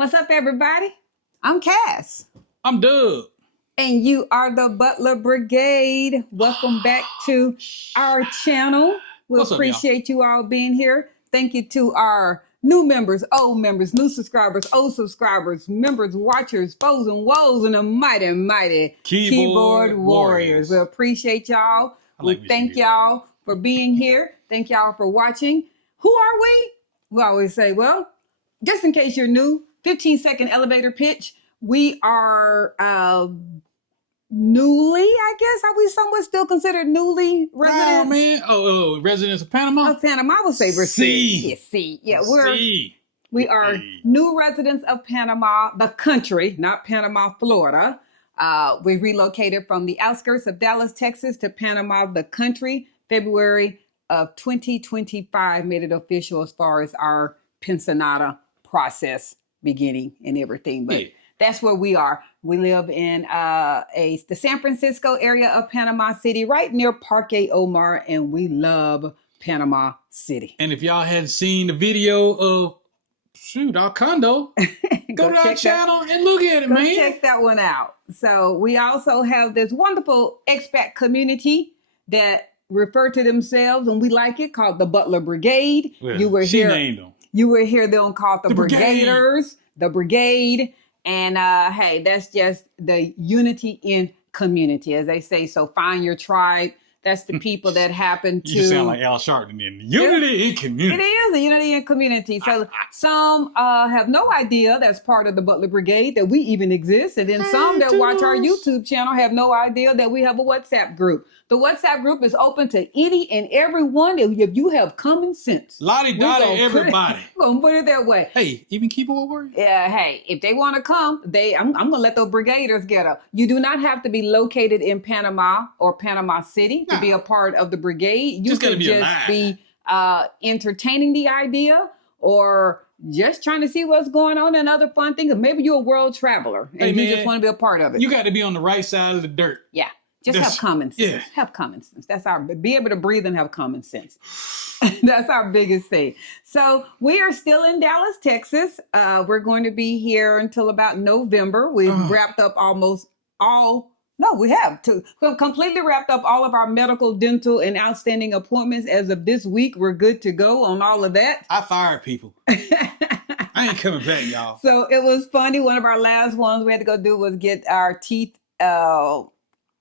What's up, everybody? I'm Cass. I'm Doug. And you are the Butler Brigade. Welcome back to our channel. We appreciate you all being here. Thank you to our new members, old members, new subscribers, old subscribers, members, watchers, foes and woes, and the mighty, mighty keyboard warriors. We appreciate y'all. We thank y'all for being here. Thank y'all for watching. Who are we? We always say, well, just in case you're new, 15-second elevator pitch. We are newly, I guess. Are we somewhat still considered newly residents? Oh, man. Residents of Panama? Of Panama, I would say we're C. Yeah, we are new residents of Panama, the country, not Panama, Florida. We relocated from the outskirts of Dallas, Texas to Panama, the country, February of 2025, made it official as far as our pensionata process beginning and everything. But that's where we are. We live in the San Francisco area of Panama City, right near Parque Omar, and we love Panama City. And if y'all hadn't seen the video of our condo, go to our channel and look at it, man. Check that one out. So we also have this wonderful expat community that refer to themselves, and we like it, called the Butler Brigade. Well, she named them. You were here, they'll call it the Brigaders, the Brigade. And hey, that's just the unity in community, as they say. So find your tribe. That's the people that happen to... You sound like Al Sharpton in unity in community. It is a unity in community. So some have no idea that's part of the Butler Brigade, that we even exist. And then some that watch our YouTube channel have no idea that we have a WhatsApp group. The WhatsApp group is open to any and everyone if you have common sense. Lottie-dottie, everybody. We're going to put it that way. Hey, even keyboard warriors? Yeah, hey, if they want to come, I'm going to let those brigaders get up. You do not have to be located in Panama or Panama City to be a part of the brigade. You can just be entertaining the idea or just trying to see what's going on and other fun things. Maybe you're a world traveler and you just want to be a part of it. You got to be on the right side of the dirt. Yeah. Just have common sense. Yeah. Have common sense. Be able to breathe and have common sense. That's our biggest thing. So we are still in Dallas, Texas. We're going to be here until about November. We've wrapped up we've completely wrapped up all of our medical, dental, and outstanding appointments. As of this week, we're good to go on all of that. I fired people. I ain't coming back, y'all. So it was funny. One of our last ones we had to go do was get our teeth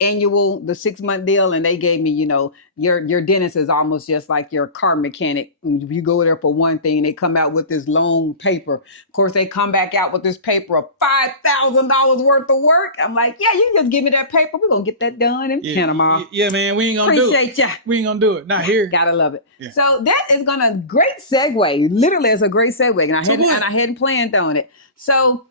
annual, the 6-month deal, and they gave me, your dentist is almost just like your car mechanic. You go there for one thing, they come out with this long paper. Of course, they come back out with this paper of $5,000 worth of work. I'm like, yeah, you can just give me that paper. We're gonna get that done in Panama. Yeah, man, we ain't gonna do it. Appreciate ya. We ain't gonna do it. Not here. Gotta love it. Yeah. So that is gonna great segue. Literally, it's a great segue, and I hadn't planned on it. So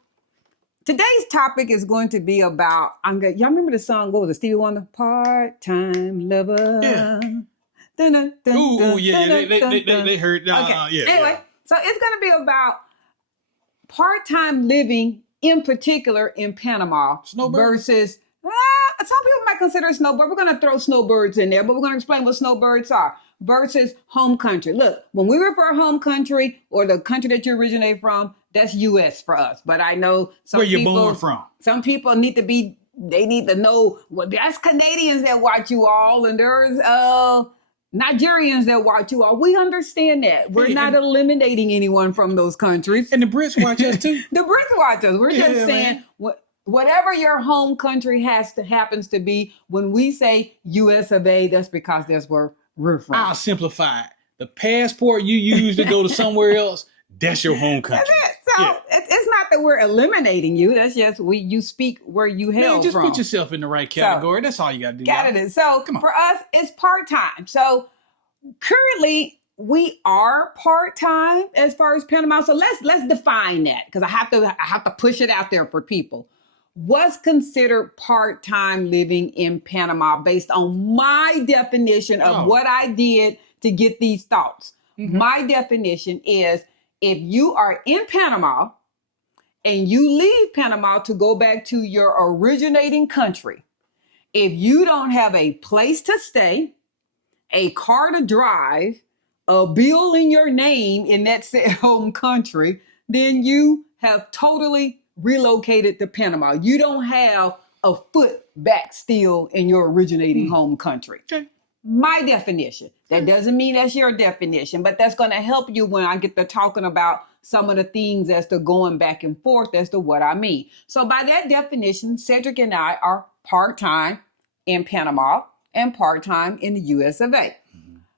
today's topic is going to be about, y'all remember the song, what was it, Stevie Wonder? Part-time lover. Yeah. They heard. Okay. Anyway, so it's going to be about part-time living, in particular in Panama, versus, some people might consider it snowbird. We're going to throw snowbirds in there, but we're going to explain what snowbirds are, versus home country. Look, when we refer home country or the country that you originate from, that's U.S. for us. But I know where you're born from. Some people need to know, well, that's Canadians that watch you all, and there's Nigerians that watch you all. We understand that. We're not eliminating anyone from those countries. And the Brits watch us too. The Brits watch us. We're just saying whatever your home country happens to be, when we say U.S. of A., that's because that's where we're from. I'll simplify it. The passport you use to go to somewhere else, that's your home country. That's it. So it's not that we're eliminating you. That's just you speak where you hail just from. Put yourself in the right category. That's all you got to do. Got it. So for us, it's part-time. So currently we are part-time as far as Panama. So let's define that, because I have to push it out there for people. What's considered part-time living in Panama based on my definition of what I did to get these thoughts? Mm-hmm. My definition is, if you are in Panama and you leave Panama to go back to your originating country, if you don't have a place to stay, a car to drive, a bill in your name in that home country, then you have totally relocated to Panama. You don't have a foot back still in your originating home country. Okay. My definition. That doesn't mean that's your definition, but that's going to help you when I get to talking about some of the things as to going back and forth as to what I mean. So by that definition, Cedric and I are part-time in Panama and part-time in the US of A.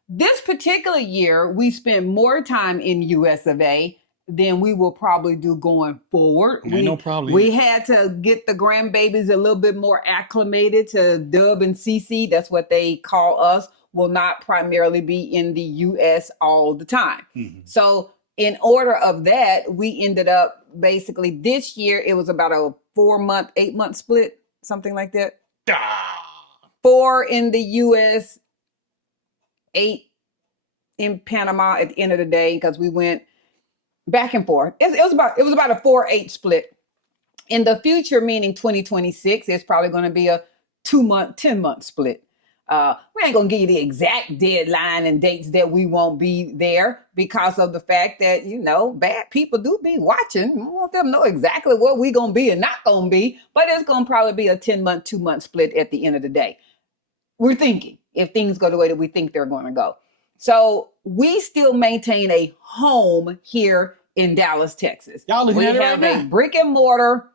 This particular year, we spent more time in US of A than we will probably do going forward. No problem. We had to get the grandbabies a little bit more acclimated to Dub and CC. That's what they call us. Will not primarily be in the US all the time. So in order of that, we ended up basically this year, it was about a 4-month, 8-month split, something like that. 4 in the US, 8 in Panama at the end of the day, because we went back and forth. It was about a 4-8 split. In the future, meaning 2026, it's probably going to be a 2-month, 10-month split. We ain't gonna give you the exact deadline and dates that we won't be there because of the fact that, bad people do be watching. We want them to know exactly what we gonna be and not gonna be, but it's gonna probably be a 10-month, 2-month split at the end of the day. We're thinking if things go the way that we think they're gonna go. So we still maintain a home here in Dallas, Texas. Y'all looking at it right now. A brick and mortar,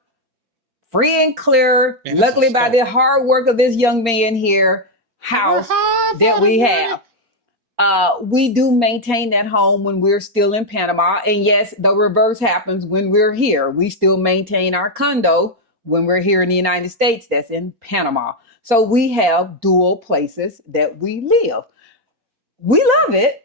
free and clear, luckily by the hard work of this young man here, house that we have. We do maintain that home when we're still in Panama. And yes, the reverse happens when we're here. We still maintain our condo when we're here in the United States that's in Panama. So we have dual places that we live. We love it.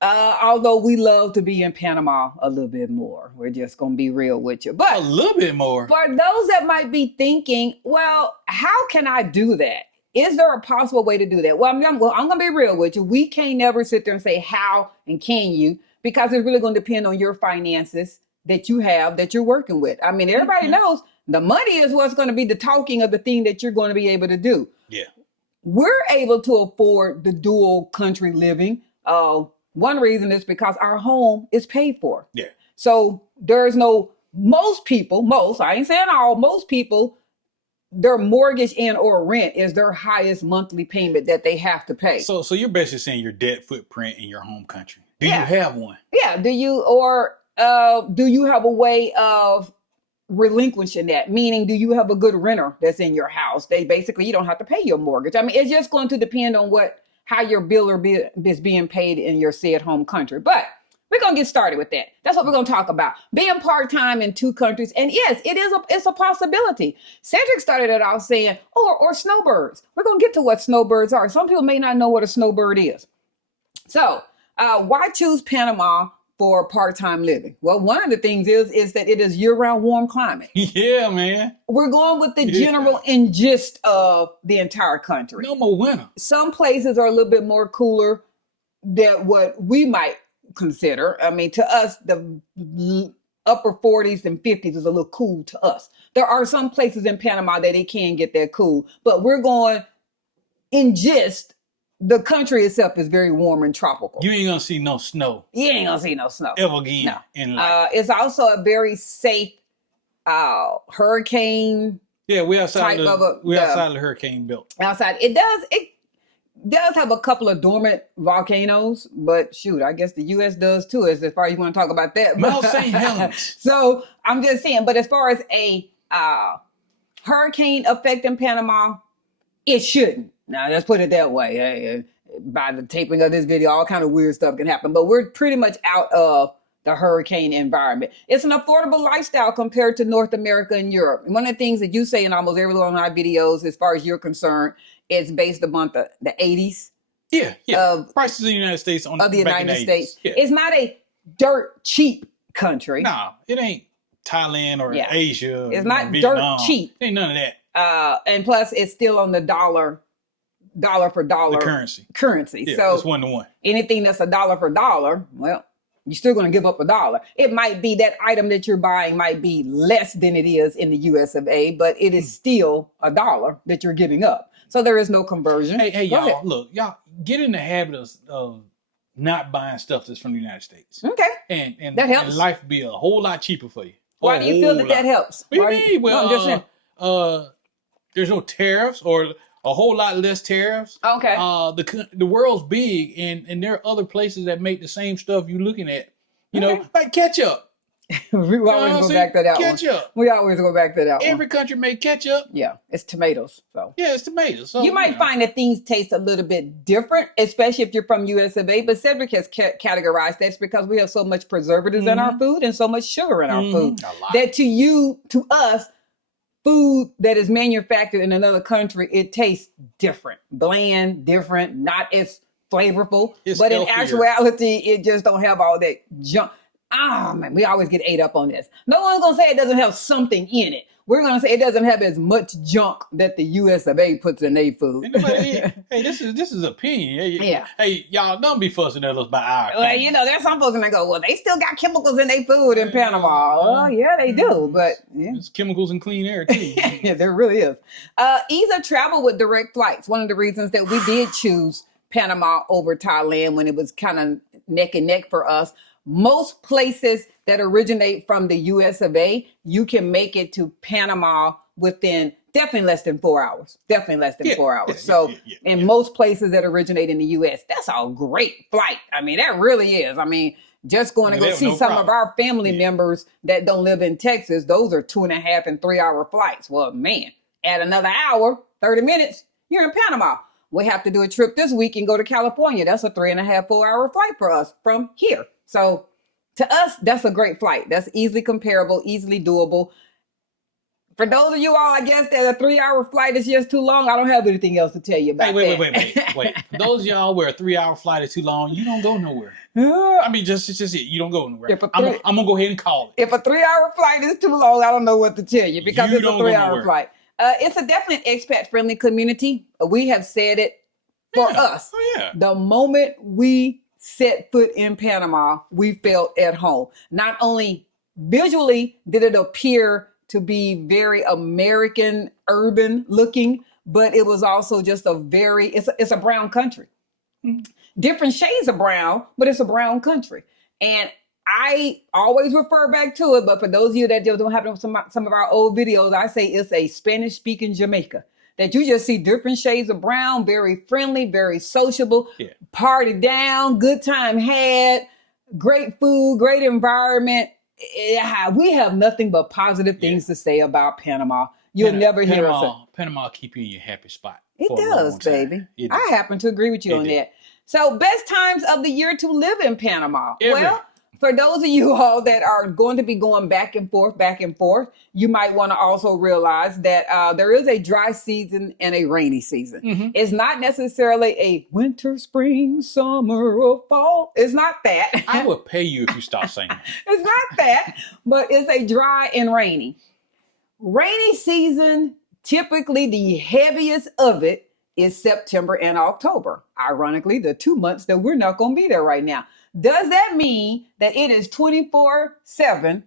Although we love to be in Panama a little bit more. We're just going to be real with you. But a little bit more. For those that might be thinking, well, how can I do that? Is there a possible way to do that? Well, I'm going to be real with you. We can't never sit there and say how and can you, because it's really going to depend on your finances that you have that you're working with. I mean, everybody knows the money is what's going to be the talking of the thing that you're going to be able to do. Yeah. We're able to afford the dual country living. One reason is because our home is paid for. Yeah. So there's most people, I ain't saying all, most people, their mortgage and or rent is their highest monthly payment that they have to pay. So you're basically saying your debt footprint in your home country. Do you have one? Yeah. Do you have a way of relinquishing that? Meaning, do you have a good renter that's in your house? You don't have to pay your mortgage. I mean, it's just going to depend on how your bill is being paid in your said home country. But we're going to get started with that. That's what we're going to talk about. Being part-time in 2 countries. And yes, it's a possibility. Cedric started it off saying, or snowbirds. We're going to get to what snowbirds are. Some people may not know what a snowbird is. So why choose Panama for part-time living? Well, one of the things is that it is year-round warm climate. Yeah, man. We're going with the general and gist of the entire country. No more winter. Some places are a little bit more cooler than what we might consider. I mean, to us, the upper 40s and 50s is a little cool to us. There are some places in Panama that it can get that cool, but we're going in gist. The country itself is very warm and tropical. You ain't gonna see no snow. You ain't gonna see no snow ever again in life. It's also a very safe hurricane. Yeah, we're outside of the hurricane belt. Outside, it does have a couple of dormant volcanoes, but shoot, I guess the U.S. does too, as far as you want to talk about that. Mount St. Helens. So I'm just saying, but as far as a hurricane affecting Panama, it shouldn't. Now, let's put it that way. By the taping of this video, all kind of weird stuff can happen, but we're pretty much out of the hurricane environment. It's an affordable lifestyle compared to North America and Europe. And one of the things that you say in almost every one of my videos, as far as you're concerned, it's based upon the 80s. Yeah. Prices in the United States of the United States. Yeah. It's not a dirt cheap country. No, it ain't Thailand or Asia. It's not Vietnam. Dirt cheap. Ain't none of that. And plus, it's still on the dollar for dollar currency. Yeah, so it's 1-to-1. Anything that's $1 for $1, well, you're still going to give up $1. It might be that item that you're buying might be less than it is in the US of A, but it is still $1 that you're giving up. So there is no conversion. Hey, y'all, look, y'all get in the habit of not buying stuff that's from the United States. Okay. And that helps. And life be a whole lot cheaper for you. Why do you feel that helps? What do you mean? No, I'm just saying. There's no tariffs or a whole lot less tariffs. Okay. The world's big, and there are other places that make the same stuff you're looking at. You know, like ketchup. We always go back to that ketchup. one. We always go back to that one. Every country make ketchup. Yeah, it's tomatoes. So yeah, it's tomatoes. So, you might find that things taste a little bit different, especially if you're from US of A. But Cedric has categorized that's because we have so much preservatives in our food and so much sugar in our food that to us, food that is manufactured in another country, it tastes different, bland, different, not as flavorful. But in actuality, it just don't have all that junk. Man, we always get ate up on this. No one's going to say it doesn't have something in it. We're going to say it doesn't have as much junk that the US of A puts in their food. Hey, this is opinion. Yeah. Hey, y'all don't be fussing at us by our opinion. Well, you know, there's some folks that go, well, they still got chemicals in their food in Panama. Oh, yeah, they do. But yeah. There's chemicals in clean air, too. Yeah, there really is. Ease of travel with direct flights. One of the reasons that we did choose Panama over Thailand when it was kind of neck and neck for us. Most places that originate from the US of A, you can make it to Panama within definitely less than 4 hours. Definitely less than 4 hours. In most places that originate in the US, that's a great flight. I mean, that really is. I mean, just going to go see some of our family members that don't live in Texas, those are 2.5 and 3 hour flights. Well, man, add another hour, 30 minutes, you're in Panama. We have to do a trip this week and go to California. That's a 3.5, 4 hour flight for us from here. So to us, that's a great flight. That's easily comparable, easily doable. For those of you all, I guess that a 3 hour flight is just too long. I don't have anything else to tell you about wait. For those of y'all where a 3 hour flight is too long, you don't go nowhere. I mean, just it. You don't go nowhere. I'm going to go ahead and call it. If a 3 hour flight is too long, I don't know what to tell you because it's a 3 hour flight. It's a definite expat friendly community. We have said it for us. Oh, yeah. The moment we set foot in Panama, we felt at home. Not only visually did it appear to be very American, urban looking, but it was also just it's a brown country. Different shades of brown, but it's a brown country. And I always refer back to it, but for those of you that don't have some of our old videos, I say it's a Spanish-speaking Jamaica. That you just see different shades of brown, very friendly, very sociable, party down, good time had, great food, great environment. We have nothing but positive things to say about Panama. You'll never hear us. Panama keep you in your happy spot. It does, baby. I happen to agree with you on that. So best times of the year to live in Panama. Well, for those of you all that are going to be going back and forth, you might want to also realize that there is a dry season and a rainy season. It's not necessarily a winter, spring, summer, or fall. It's not that. I would pay you if you stop saying that. It's not that, but it's a dry and rainy. Rainy season, typically the heaviest of it is September and October. Ironically, the 2 months that we're not going to be there right now. Does that mean that it is 24/7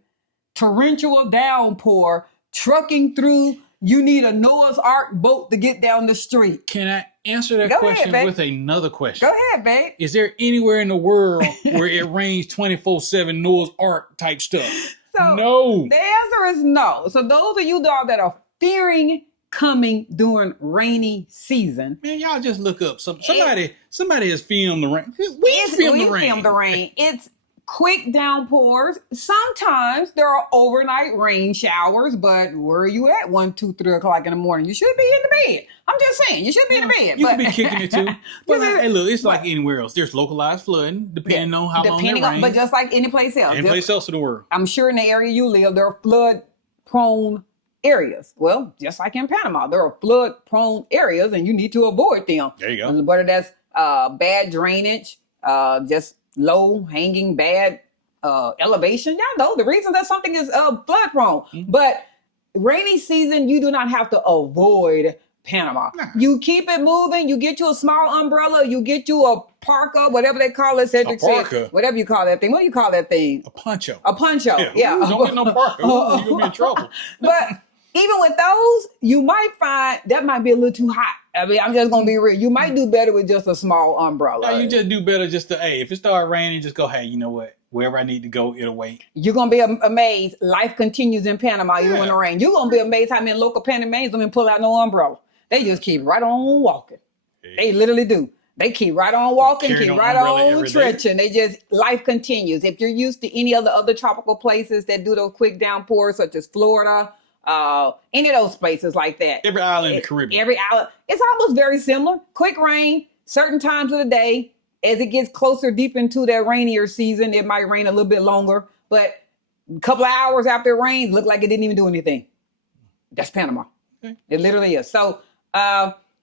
torrential downpour trucking through? You need a Noah's Ark boat to get down the street. Can I answer that question with another question? Go ahead, babe. Is there anywhere in the world where it rains 24/7 Noah's Ark type stuff? So no. The answer is no. So those of you that are fearing coming during rainy season. Man, y'all just look up. Somebody has filmed the rain. We filmed the rain. It's quick downpours. Sometimes there are overnight rain showers, but where are you at 1, 2, 3 o'clock in the morning? You should be in the bed. I'm just saying, you should be in the bed. You could be kicking it too. But hey, look, it's like anywhere else. There's localized flooding, depending on how long it rains. But just like any place else. Any place else in the world. I'm sure in the area you live, there are flood-prone areas. Well, just like in Panama, there are flood-prone areas, and you need to avoid them. There you go. Whether that's bad drainage, just low-hanging bad elevation. Y'all know the reason that something is flood-prone. But rainy season, you do not have to avoid Panama. Nah. You keep it moving. You get you a small umbrella. You get you a parka, whatever they call it. Cedric said, whatever you call that thing. What do you call that thing? A poncho. A poncho. Yeah. Ooh, don't get no parka. Ooh, you're gonna be in trouble. But even with those, you might find that might be a little too hot I mean, I'm just going to be real. You might do better with just a small umbrella. No, you just do better just to, hey, if it starts raining, just go, hey, you know what? Wherever I need to go, it'll wait. You're going to be amazed. Life continues in Panama even when it rains. You're going to be amazed how many local Panamanians don't even pull out no umbrella. They just keep right on walking. Yeah. They literally do. They keep right on walking, keep right on trenching. They just, life continues. If you're used to any of the other tropical places that do those quick downpours, such as Florida, any of those places like that. Every island in the Caribbean. Every island. It's almost very similar. Quick rain, certain times of the day. As it gets closer deep into that rainier season, it might rain a little bit longer. But a couple of hours after it rains, look like it didn't even do anything. That's Panama. Okay. It literally is. So,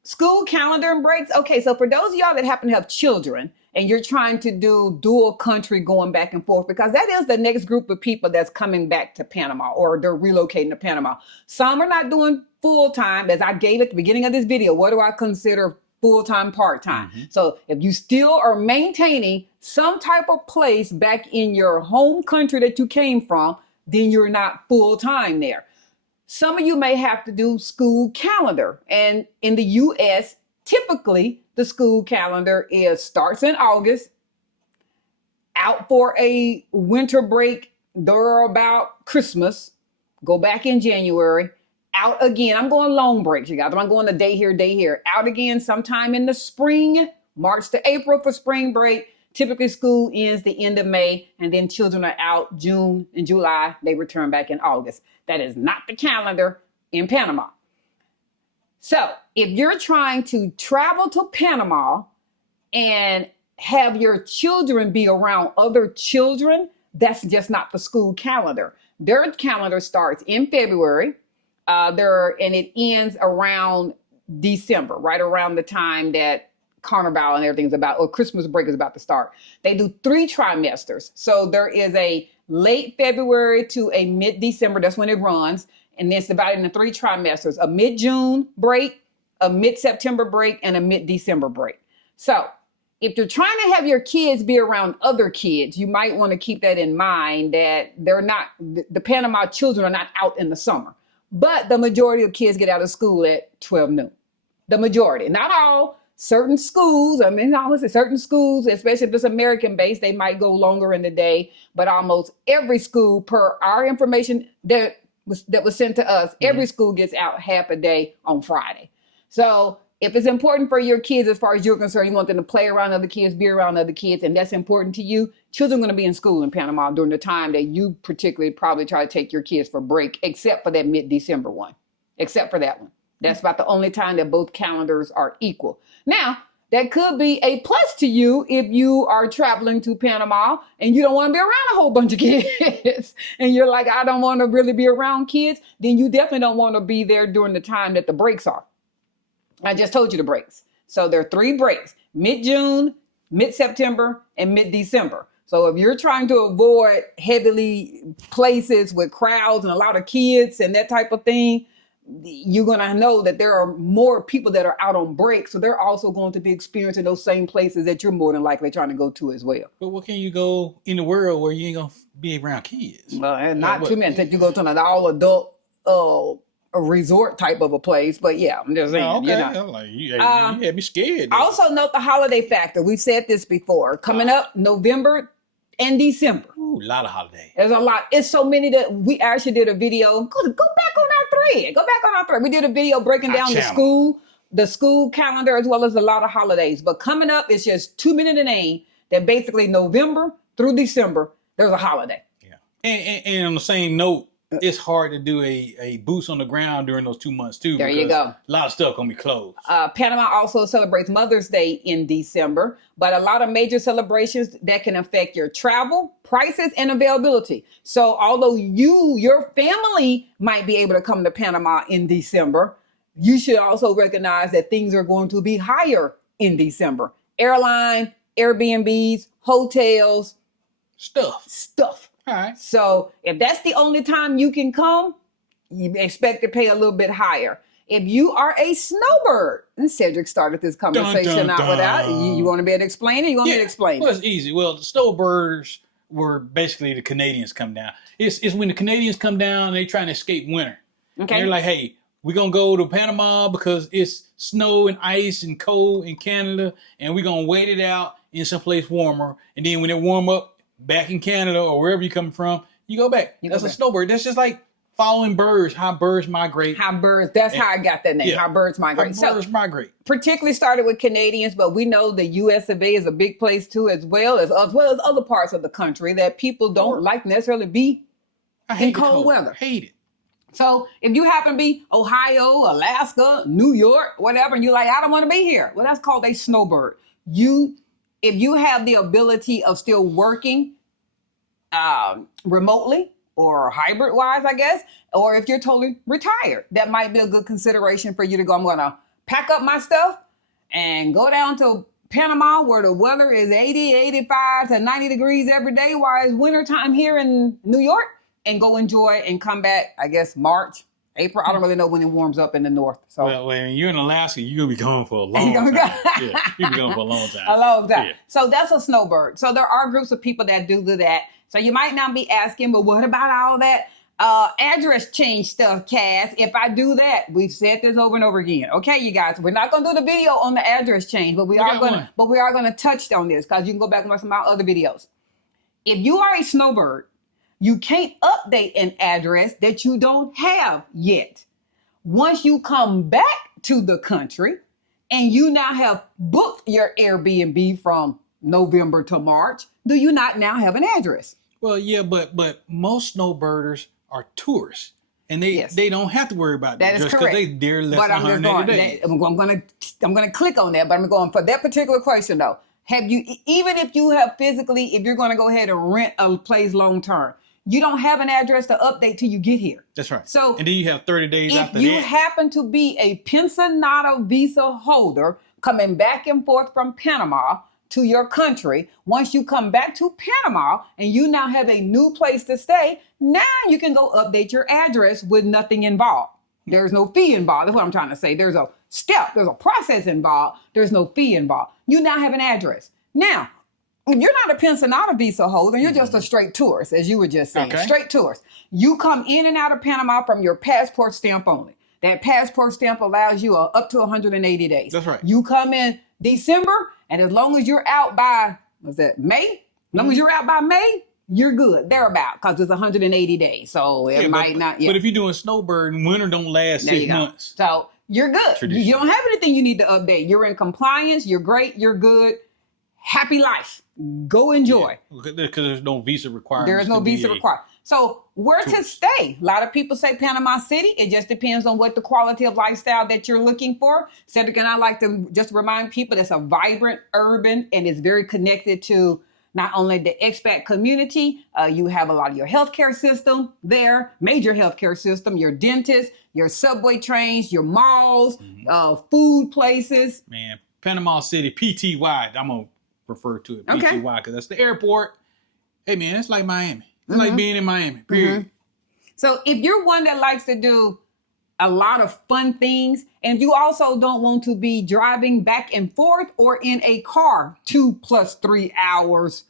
school calendar and breaks. Okay, so for those of y'all that happen to have children and you're trying to do dual country going back and forth, because that is the next group of people that's coming back to Panama or they're relocating to Panama. Some are not doing full time, as I gave at the beginning of this video. What do I consider full-time, part-time? Mm-hmm. So if you still are maintaining some type of place back in your home country that you came from, then you're not full-time there. Some of you may have to do school calendar. And in the U.S., typically the school calendar starts in August, out for a winter break, they're about Christmas, go back in January, out again. I'm going long breaks, you guys. I'm going a day here, out again sometime in the spring, March to April for spring break. Typically school ends the end of May, and then children are out June and July. They return back in August. That is not the calendar in Panama. So if you're trying to travel to Panama and have your children be around other children, that's just not the school calendar. Their calendar starts in February, and it ends around December, right around the time that Carnival and everything's about, or Christmas break is about to start. They do 3 trimesters. So there is a late February to a mid-December. That's when it runs. And then it's divided into 3 trimesters, a mid-June break, a mid-September break, and a mid-December break. So if you're trying to have your kids be around other kids, you might want to keep that in mind, that the Panama children are not out in the summer. But the majority of kids get out of school at 12 noon. The majority, not all. Certain schools, certain schools, especially if it's American-based, they might go longer in the day. But almost every school, per our information that was sent to us, every school gets out half a day on Friday. So if it's important for your kids, as far as you're concerned, you want them to play around other kids, be around other kids, and that's important to you, children are going to be in school in Panama during the time that you particularly probably try to take your kids for break, except for that mid-December one, except for that one. That's about the only time that both calendars are equal. Now, that could be a plus to you if you are traveling to Panama and you don't want to be around a whole bunch of kids. And you're like, I don't want to really be around kids. Then you definitely don't want to be there during the time that the breaks are. I just told you the breaks. So there are 3 breaks: mid-June, mid-September, and mid-December. So if you're trying to avoid heavily places with crowds and a lot of kids and that type of thing, you're going to know that there are more people that are out on break. So they're also going to be experiencing those same places that you're more than likely trying to go to as well. But what can you go in the world where you ain't going to be around kids? Well, and not too many. That you go to an all-adult a resort type of a place. But yeah, I'm just saying. Oh, okay. I'm like, you had me scared. Also note the holiday factor. We've said this before. Coming up November and December. Ooh, a lot of holidays. There's a lot. It's so many that we actually did a video. Go back on our thread. Go back on our thread. We did a video breaking down the school calendar, as well as a lot of holidays. But coming up, it's just 2 minutes to name that basically November through December, there's a holiday. Yeah. And on the same note, it's hard to do a boots on the ground during those 2 months too. There you go. A lot of stuff gonna be closed. Panama also celebrates Mother's Day in December, but a lot of major celebrations that can affect your travel, prices, and availability. So although your family might be able to come to Panama in December, you should also recognize that things are going to be higher in December. Airline, Airbnbs, hotels, stuff. All right. So if that's the only time you can come, you expect to pay a little bit higher. If you are a snowbird, and Cedric started this conversation out without, you want to be able to explain it? You want me to explain it? Well, it's easy. Well, the snowbirds were basically the Canadians come down. It's when the Canadians come down, they trying to escape winter. Okay. And they're like, hey, we're going to go to Panama because it's snow and ice and cold in Canada, and we're going to wait it out in some place warmer. And then when it warm up back in Canada or wherever you're coming from, you go back. That's a snowbird. That's just like following birds, how birds migrate. That's how I got that name, Yeah. how birds migrate. How birds migrate. Particularly started with Canadians, but we know the US of A is a big place too, as well as other parts of the country that people don't like necessarily be in cold weather. Hate it. So if you happen to be Ohio, Alaska, New York, whatever, and you're like, I don't want to be here. Well, that's called a snowbird. If you have the ability of still working remotely or hybrid wise, I guess, or if you're totally retired, that might be a good consideration for you to go. I'm going to pack up my stuff and go down to Panama where the weather is 80, 85 to 90 degrees every day while it's wintertime here in New York, and go enjoy and come back, I guess, March, April. I don't really know when it warms up in the north. So well, when you're in Alaska, you're going to be gone for a long time. Yeah, you'll be gone for a long time. A long time. Yeah. So that's a snowbird. So there are groups of people that do that. So you might not be asking, but what about all that address change stuff, Cass? If I do that, we've said this over and over again. Okay, you guys, we're not going to do the video on the address change, but we are going to touch on this because you can go back and watch some of my other videos. If you are a snowbird, you can't update an address that you don't have yet. Once you come back to the country and you now have booked your Airbnb from November to March, do you not now have an address? Well, yeah, but most snowbirders are tourists, and they don't have to worry about that just because they're less than 180 days. I'm going to click on that, but I'm going for that particular question though. Have you, even if you have physically, if you're going to go ahead and rent a place long term, you don't have an address to update till you get here. That's right. So, and then you have 30 days after that. If you happen to be a Pensionado visa holder coming back and forth from Panama to your country, once you come back to Panama and you now have a new place to stay, now you can go update your address with nothing involved. There's no fee involved. That's what I'm trying to say. There's a step, there's a process involved. There's no fee involved. You now have an address. Now, you're not a Pensionado visa holder. You're just a straight tourist, as you were just saying. Okay. Straight tourist. You come in and out of Panama from your passport stamp only. That passport stamp allows you up to 180 days. That's right. You come in December, and as long as you're out by, May? As long as you're out by May, you're good. Thereabout, because it's 180 days. So it might not. Yeah. But if you're doing snowbird, winter don't last 6 months. So you're good. You don't have anything you need to update. You're in compliance. You're great. You're good. Happy life. Go enjoy. Because there's no visa requirement. There is no visa required. So where to stay? A lot of people say Panama City. It just depends on what the quality of lifestyle that you're looking for. Cedric and I like to just remind people it's a vibrant urban and it's very connected to not only the expat community. You have a lot of your healthcare system there, major healthcare system, your dentists, your subway trains, your malls, food places. Man, Panama City, PTY. I'm going to refer to it PTY because that's the airport. Hey man, it's like Miami. It's like being in Miami, period. So if you're one that likes to do a lot of fun things, and you also don't want to be driving back and forth or in a car 2 + 3 hours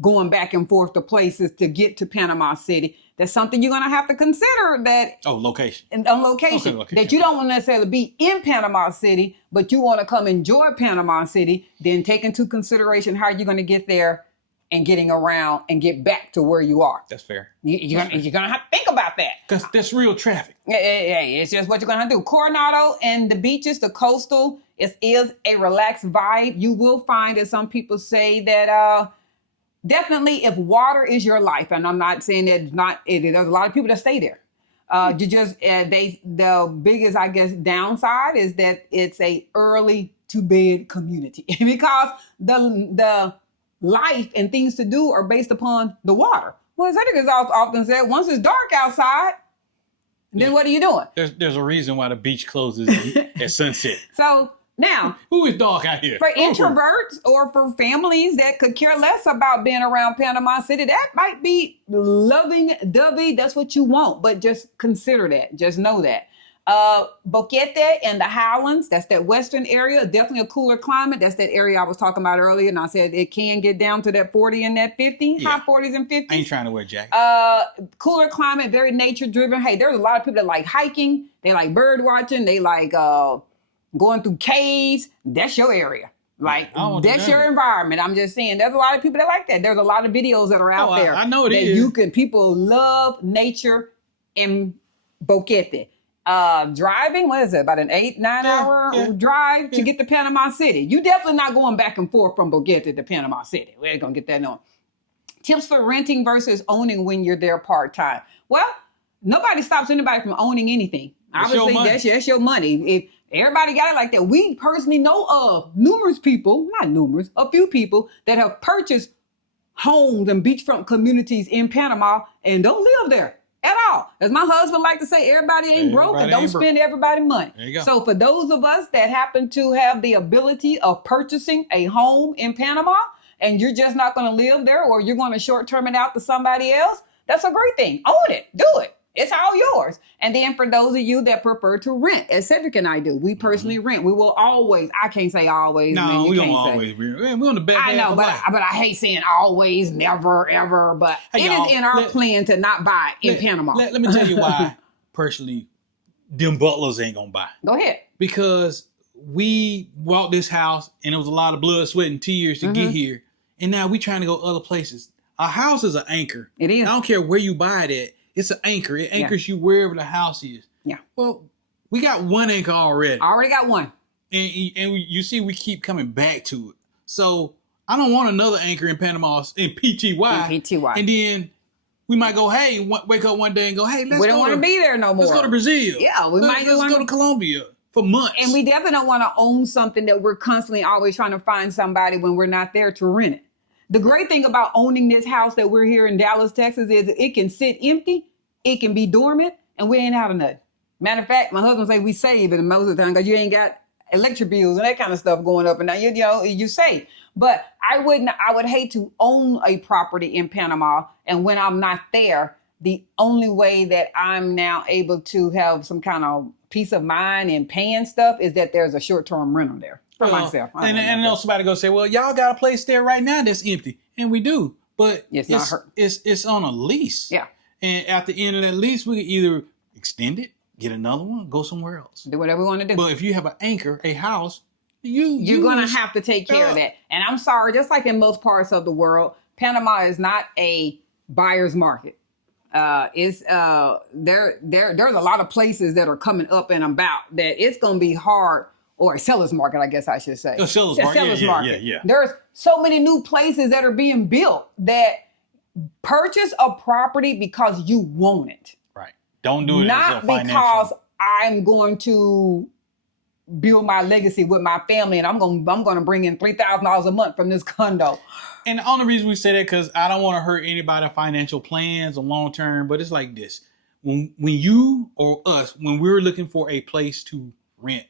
going back and forth to places to get to Panama City, that's something you're going to have to consider that. Location. On location. That you don't want to necessarily be in Panama City, but you want to come enjoy Panama City, then take into consideration how you're going to get there and getting around and get back to where you are. That's fair. You're going to have to think about that. Because that's real traffic. Yeah, it's just what you're going to have to do. Coronado and the beaches, the coastal, is a relaxed vibe. You will find, as some people say, that definitely if water is your life, and I'm not saying that it's not, there's a lot of people that stay there. The biggest, I guess, downside is that it's a early to bed community because the life and things to do are based upon the water. Well, Cedric has often said, once it's dark outside, then what are you doing? There's a reason why the beach closes at sunset. So now, who is dark out here? For introverts or for families that could care less about being around Panama City, that might be loving-dovey. That's what you want, but just consider that. Just know that. Boquete and the Highlands, that's that western area, definitely a cooler climate. That's that area I was talking about earlier, and I said it can get down to that 40 and that 50, high 40s and 50s. I ain't trying to wear a jacket. Cooler climate, very nature driven. Hey, there's a lot of people that like hiking, they like bird watching, they like going through caves. That's your area. Like, that's your environment. I'm just saying, there's a lot of people that like that. There's a lot of videos that are out there. I know it that is. People love nature in Boquete. Driving, what is it, about an 8-9 hour drive to get to Panama City. You definitely not going back and forth from Boquete to Panama City. We're going to get that on. Tips for renting versus owning when you're there part-time. Well, nobody stops anybody from owning anything. Obviously, that's your money. If everybody got it like that. We personally know of a few people that have purchased homes and beachfront communities in Panama and don't live there at all. As my husband like to say, everybody ain't broke and don't spend everybody's money. There you go. So for those of us that happen to have the ability of purchasing a home in Panama and you're just not going to live there, or you're going to short-term it out to somebody else, that's a great thing. Own it. Do it. It's all yours. And then for those of you that prefer to rent, as Cedric and I do, we personally rent. We will always, I can't say always. No, man, we don't always rent. We're on the back I know, but I hate saying always, never, ever. But it is in our plan to not buy in Panama. Let me tell you why, personally, DemButlers ain't going to buy. Go ahead. Because we bought this house and it was a lot of blood, sweat, and tears to get here. And now we trying to go other places. A house is an anchor. It is. I don't care where you buy it at. It's an anchor. It anchors you wherever the house is. Yeah. Well, we got one anchor already. Already got one. And you see we keep coming back to it. So I don't want another anchor in Panama, in PTY. And then we might go, hey, wake up one day and go, hey, we don't want to be there no more. Let's go to Brazil. Yeah, let's go to Colombia for months. And we definitely don't want to own something that we're constantly always trying to find somebody when we're not there to rent it. The great thing about owning this house that we're here in Dallas, Texas, is it can sit empty, it can be dormant, and we ain't having nothing. Matter of fact, my husband say we save it most of the time because you ain't got electric bills and that kind of stuff going up, and now you save. But I would hate to own a property in Panama, and when I'm not there, the only way that I'm now able to have some kind of peace of mind and paying stuff is that there's a short-term rental there. For myself. And I know somebody go say, well, y'all got a place there right now that's empty. And we do. But it's on a lease. Yeah. And at the end of that lease, we can either extend it, get another one, go somewhere else. Do whatever we want to do. But if you have an anchor, a house, you're going to have to take care of that. And I'm sorry, just like in most parts of the world, Panama is not a buyer's market. There's a lot of places that are coming up and about that it's going to be hard. Or a seller's market, I guess I should say. A seller's market. Yeah. There's so many new places that are being built that purchase a property because you want it. Right. Don't do it not because I'm going to build my legacy with my family and I'm going to bring in $3,000 a month from this condo. And the only reason we say that because I don't want to hurt anybody's financial plans or long term, but it's like this: when you or us, when we're looking for a place to rent.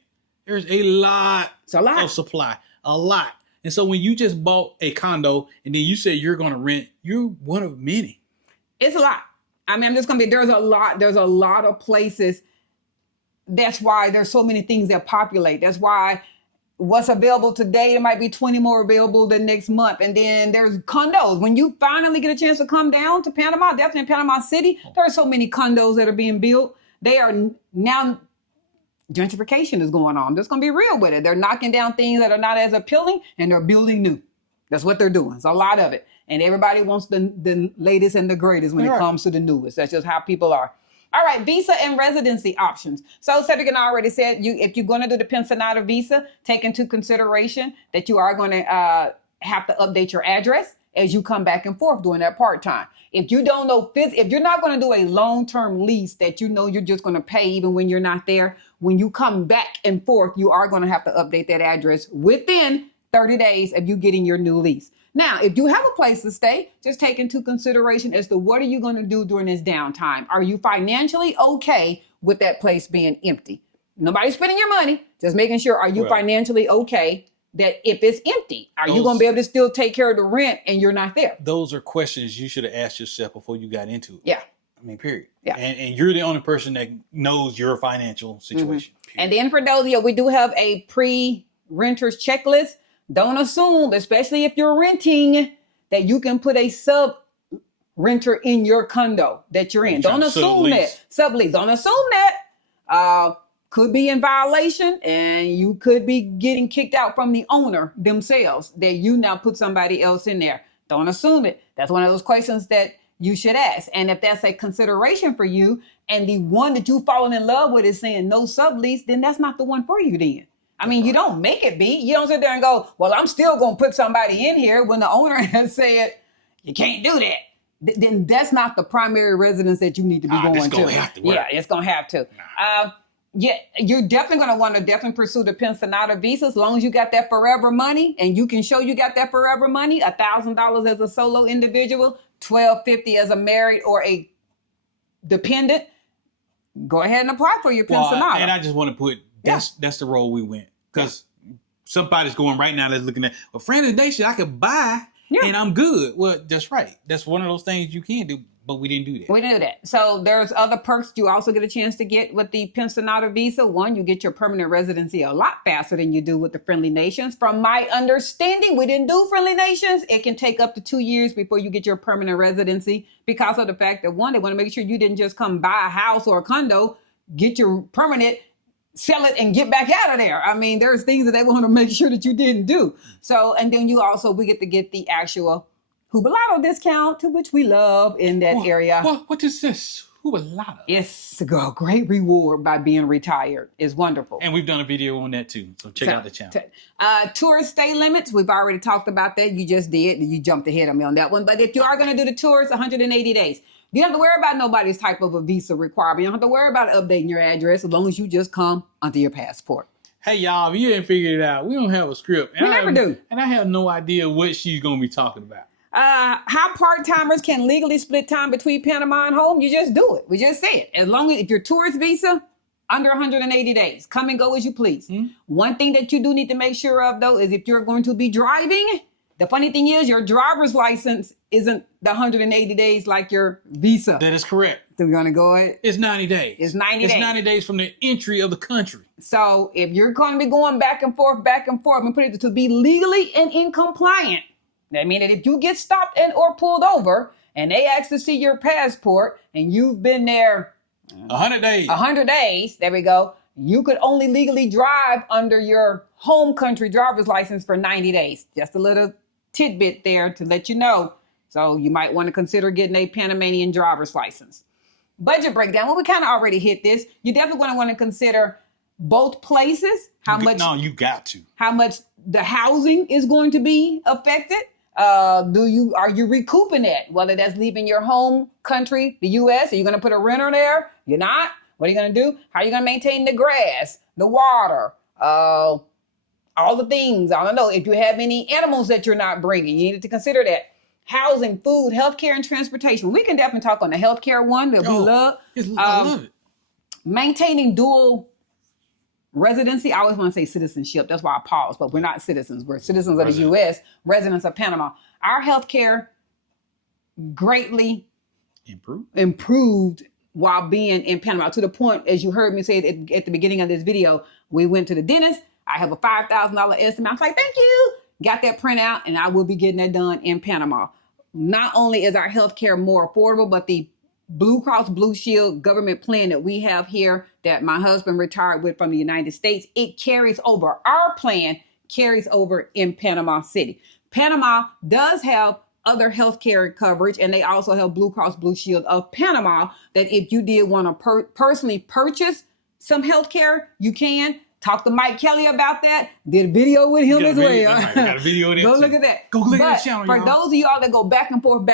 There's a lot of supply, a lot. And so when you just bought a condo and then you say you're going to rent, you're one of many. It's a lot. I mean, there's a lot of places. That's why there's so many things that populate. That's why what's available today, there might be 20 more available the next month. And then there's condos. When you finally get a chance to come down to Panama, definitely in Panama City, there are so many condos that are being built. They are now... gentrification is going on. I'm just going to be real with it. They're knocking down things that are not as appealing and they're building new. That's what they're doing. It's a lot of it. And everybody wants the latest and the greatest when it comes to the newest. That's just how people are. All right, visa and residency options. So Cedric and I already said, if you're going to do the Pensionado visa, take into consideration that you are going to have to update your address as you come back and forth doing that part-time. If you don't know, if you're not going to do a long-term lease that you know you're just going to pay even when you're not there, when you come back and forth, you are going to have to update that address within 30 days of you getting your new lease. Now, if you have a place to stay, just take into consideration as to what are you going to do during this downtime? Are you financially okay with that place being empty? Nobody's spending your money, just making sure, are you financially okay that if it's empty, are you going to be able to still take care of the rent and you're not there? Those are questions you should have asked yourself before you got into it. Yeah. I mean, period. Yeah. And you're the only person that knows your financial situation. And then for those of you, we do have a pre-renters checklist. Don't assume, especially if you're renting, that you can put a sub-renter in your condo that you're in. Don't assume that. Sublease. Don't assume that. Could be in violation, and you could be getting kicked out from the owner themselves that you now put somebody else in there. Don't assume it. That's one of those questions that you should ask. And if that's a consideration for you, and the one that you've fallen in love with is saying no sublease, then that's not the one for you then. I mean, you don't make it be. You don't sit there and go, well, I'm still going to put somebody in here when the owner has said, you can't do that. Then that's not the primary residence that you need to be going to. Yeah, it's going to have to. Yeah, you're definitely going to want to pursue the Pensionado visa as long as you got that forever money and you can show you got that forever money, $1,000 as a solo individual, $1,250 as a married or a dependent. Go ahead and apply for your Pensionado. And I just want to put, that's the role we went. Because somebody's going right now that's looking at, well, Friend of the Nation, I could buy and I'm good. Well, that's right. That's one of those things you can do. But we didn't do that. We didn't do that. So there's other perks you also get a chance to get with the Pensionado visa. One, you get your permanent residency a lot faster than you do with the Friendly Nations. From my understanding, we didn't do Friendly Nations. It can take up to 2 years before you get your permanent residency because of the fact that, one, they want to make sure you didn't just come buy a house or a condo, get your permanent, sell it, and get back out of there. I mean, there's things that they want to make sure that you didn't do. So, and then we get to get the actual Jubilado discount, to which we love in that area. What is this? Jubilado? It's a great reward by being retired. It's wonderful. And we've done a video on that too. So check out the channel. Tourist stay limits. We've already talked about that. You just did. You jumped ahead of me on that one. But if you are going to do the tour, it's 180 days. You don't have to worry about nobody's type of a visa requirement. You don't have to worry about updating your address as long as you just come under your passport. Hey, y'all, if you didn't figure it out, we don't have a script. We never do. And I have no idea what she's going to be talking about. How part-timers can legally split time between Panama and home. You just do it. We just say it. As long as if your tourist visa, under 180 days, come and go as you please. Mm-hmm. One thing that you do need to make sure of, though, is if you're going to be driving, the funny thing is your driver's license isn't the 180 days like your visa. That is correct. So we're going to go ahead. It's 90 days. It's 90 days. It's 90 days from the entry of the country. So if you're going to be going back and forth, and put it to be legally and in compliant, that means that if you get stopped or pulled over and they ask to see your passport and you've been there 100 days. 100 days, there we go. You could only legally drive under your home country driver's license for 90 days. Just a little tidbit there to let you know. So you might want to consider getting a Panamanian driver's license. Budget breakdown. Well, we kind of already hit this. You definitely going to want to consider both places. You got to. How much the housing is going to be affected. Are you recouping that? Whether that's leaving your home country, the U.S., are you going to put a renter there? You're not? What are you going to do? How are you going to maintain the grass, the water, all the things? I don't know. If you have any animals that you're not bringing, you need to consider that. Housing, food, healthcare, and transportation. We can definitely talk on the healthcare one that we love. I love it. Maintaining dual residency. I always want to say citizenship. That's why I pause, but we're not citizens. We're citizens of the U.S., residents of Panama. Our healthcare greatly improved while being in Panama, to the point, as you heard me say at the beginning of this video, we went to the dentist. I have a $5,000 estimate. I was like, thank you. Got that printout, and I will be getting that done in Panama. Not only is our healthcare more affordable, but the Blue Cross Blue Shield government plan that we have here that my husband retired with from the United States, it carries over. Our plan carries over in Panama City. Panama does have other healthcare coverage, and they also have Blue Cross Blue Shield of Panama that if you did want to personally purchase some healthcare, you can. Talk to Mike Kelly about that. Did a video with him as well. Right. Got a video there. Go look at that. Go look at that channel, for those of y'all that go back and forth,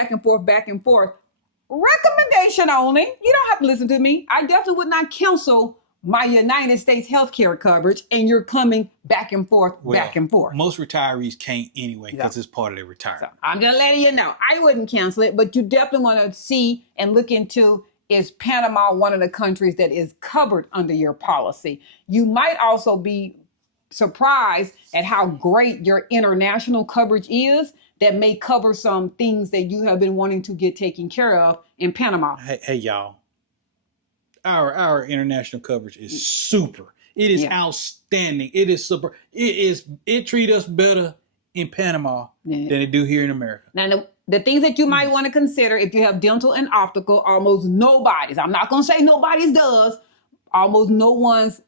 recommendation only. You don't have to listen to me. I definitely would not cancel my United States healthcare coverage, and you're coming back and forth. Most retirees can't anyway because it's part of their retirement. So I'm just letting you know. I wouldn't cancel it, but you definitely want to see and look into, is Panama one of the countries that is covered under your policy? You might also be surprised at how great your international coverage is, that may cover some things that you have been wanting to get taken care of in Panama. Hey y'all. Our international coverage is super. It is outstanding. It is super. It treats us better in Panama than it do here in America. Now, the things that you might want to consider if you have dental and optical, almost nobody's. I'm not going to say nobody's does. Almost no one's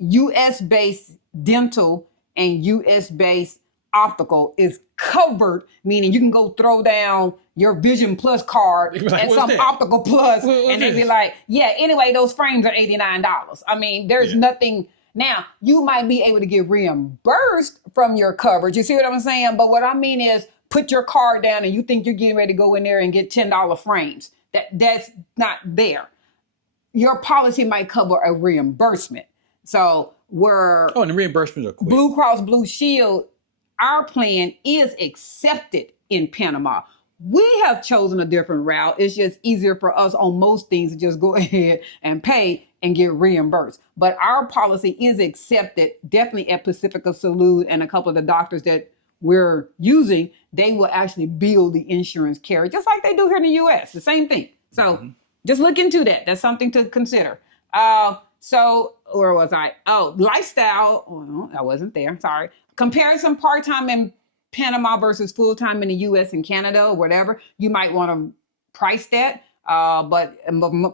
U.S.-based dental and U.S.-based optical is covered, meaning you can go throw down your Vision Plus card Like, and some that? Optical Plus, and they'd be this? like, yeah, anyway, those frames are $89. I mean, there's nothing. Now, you might be able to get reimbursed from your coverage. You see what I'm saying? But what I mean is put your card down and you think you're getting ready to go in there and get $10 frames. That's not there. Your policy might cover a reimbursement. So we're... Oh, and the reimbursements are quick. Blue Cross Blue Shield, our plan is accepted in Panama. We have chosen a different route. It's just easier for us on most things to just go ahead and pay and get reimbursed. But our policy is accepted, definitely at Pacifica Salud, and a couple of the doctors that we're using, they will actually bill the insurance carrier, just like they do here in the U.S., the same thing. So just look into that. That's something to consider. So where was I? Oh, lifestyle. Oh, no, I wasn't there. Sorry. Comparison part-time in Panama versus full-time in the U.S. and Canada or whatever. You might want to price that. But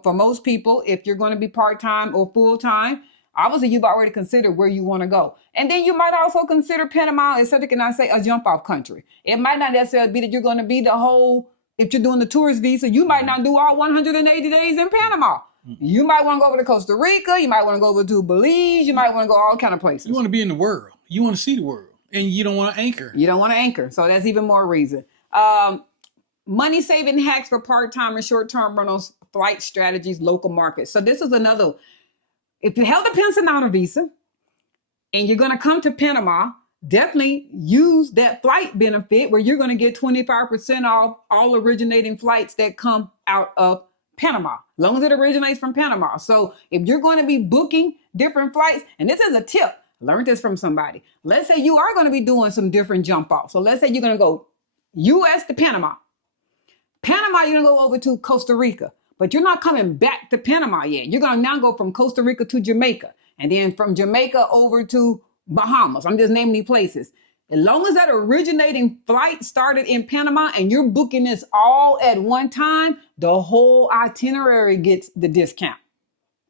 for most people, if you're going to be part-time or full-time, obviously you've already considered where you want to go. And then you might also consider Panama as something, can I say, a jump-off country. It might not necessarily be that you're going to be the whole, if you're doing the tourist visa, you might not do all 180 days in Panama. You might want to go over to Costa Rica. You might want to go over to Belize. You might want to go all kind of places. You want to be in the world. You want to see the world. And you don't want to anchor. You don't want to anchor. So that's even more reason. Money saving hacks for part-time and short-term rentals, flight strategies, local markets. So this is another. If you held a Pensionado visa and you're going to come to Panama, definitely use that flight benefit where you're going to get 25% off all originating flights that come out of Panama, as long as it originates from Panama. So if you're going to be booking different flights, and this is a tip, learned this from somebody. Let's say you are going to be doing some different jump offs. So let's say you're going to go U.S. to Panama. Panama, you're going to go over to Costa Rica, but you're not coming back to Panama yet. You're going to now go from Costa Rica to Jamaica, and then from Jamaica over to Bahamas. I'm just naming these places. As long as that originating flight started in Panama and you're booking this all at one time, the whole itinerary gets the discount.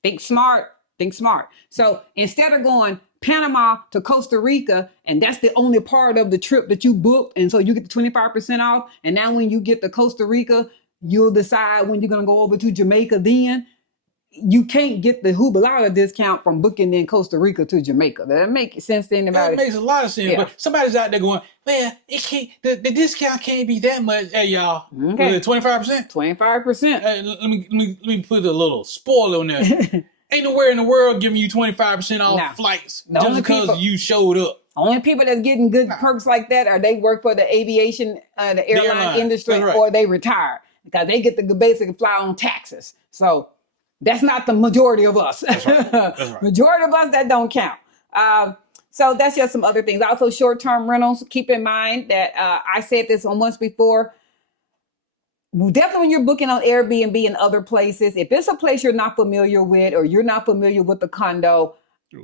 Think smart, think smart. So instead of going Panama to Costa Rica, and that's the only part of the trip that you booked, and so you get the 25% off, and now when you get to Costa Rica, you'll decide when you're going to go over to Jamaica then. You can't get the Jubilata discount from booking in Costa Rica to Jamaica. Does that make sense to anybody? That makes a lot of sense. Yeah. But somebody's out there going, man, it can't. The discount can't be that much. Hey, y'all. Okay. 25%? 25%. Hey, let me put a little spoiler on there. Ain't nowhere in the world giving you 25% off flights just because you showed up. Only people that's getting good perks like that are they work for the aviation, the airline industry, or they retire because they get to basically fly on taxes. So that's not the majority of us. That's right. That's right. Majority of us, that don't count. So that's just some other things. Also, short-term rentals. Keep in mind that I said this once before. Definitely when you're booking on Airbnb and other places, if it's a place you're not familiar with or you're not familiar with the condo,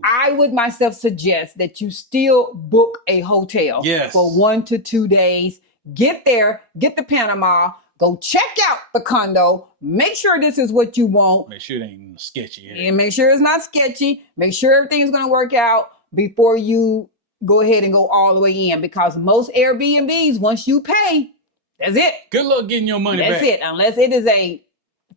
I would myself suggest that you still book a hotel for 1 to 2 days. Get there, get to Panama, go check out the condo, make sure this is what you want. Make sure it ain't sketchy. And make sure it's not sketchy. Make sure everything's going to work out before you go ahead and go all the way in, because most Airbnbs, once you pay, that's it. Good luck getting your money back. That's it. Unless it is a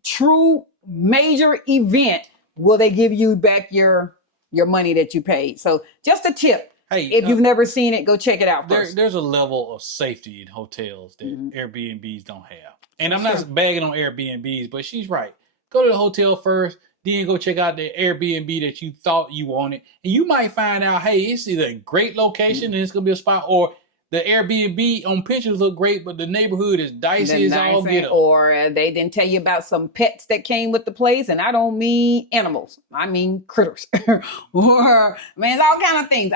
true major event, will they give you back your money that you paid. So just a tip. Hey, if you've never seen it, go check it out first. There's a level of safety in hotels that Airbnbs don't have. And I'm not bagging on Airbnbs, but she's right. Go to the hotel first, then go check out the Airbnb that you thought you wanted. And you might find out, hey, it's either a great location and it's going to be a spot, or the Airbnb on pictures look great, but the neighborhood is dicey as all get up. Or they didn't tell you about some pets that came with the place, and I don't mean animals. I mean critters. Or, man, it's all kind of things.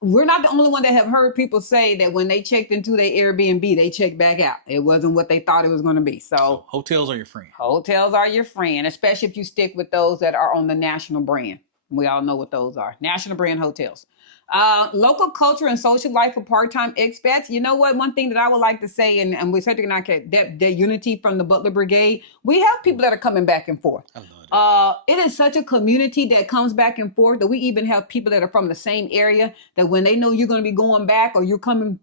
we're not the only one that have heard people say that when they checked into their Airbnb, they checked back out. It wasn't what they thought it was going to be. So hotels are your friend. Hotels are your friend, especially if you stick with those that are on the national brand. We all know what those are. National brand hotels. Local culture and social life for part-time expats. You know what? One thing that I would like to say, and we're certainly not that unity from the Butler Brigade. We have people that are coming back and forth. I love it. It is such a community that comes back and forth that we even have people that are from the same area that when they know you're going to be going back or you're coming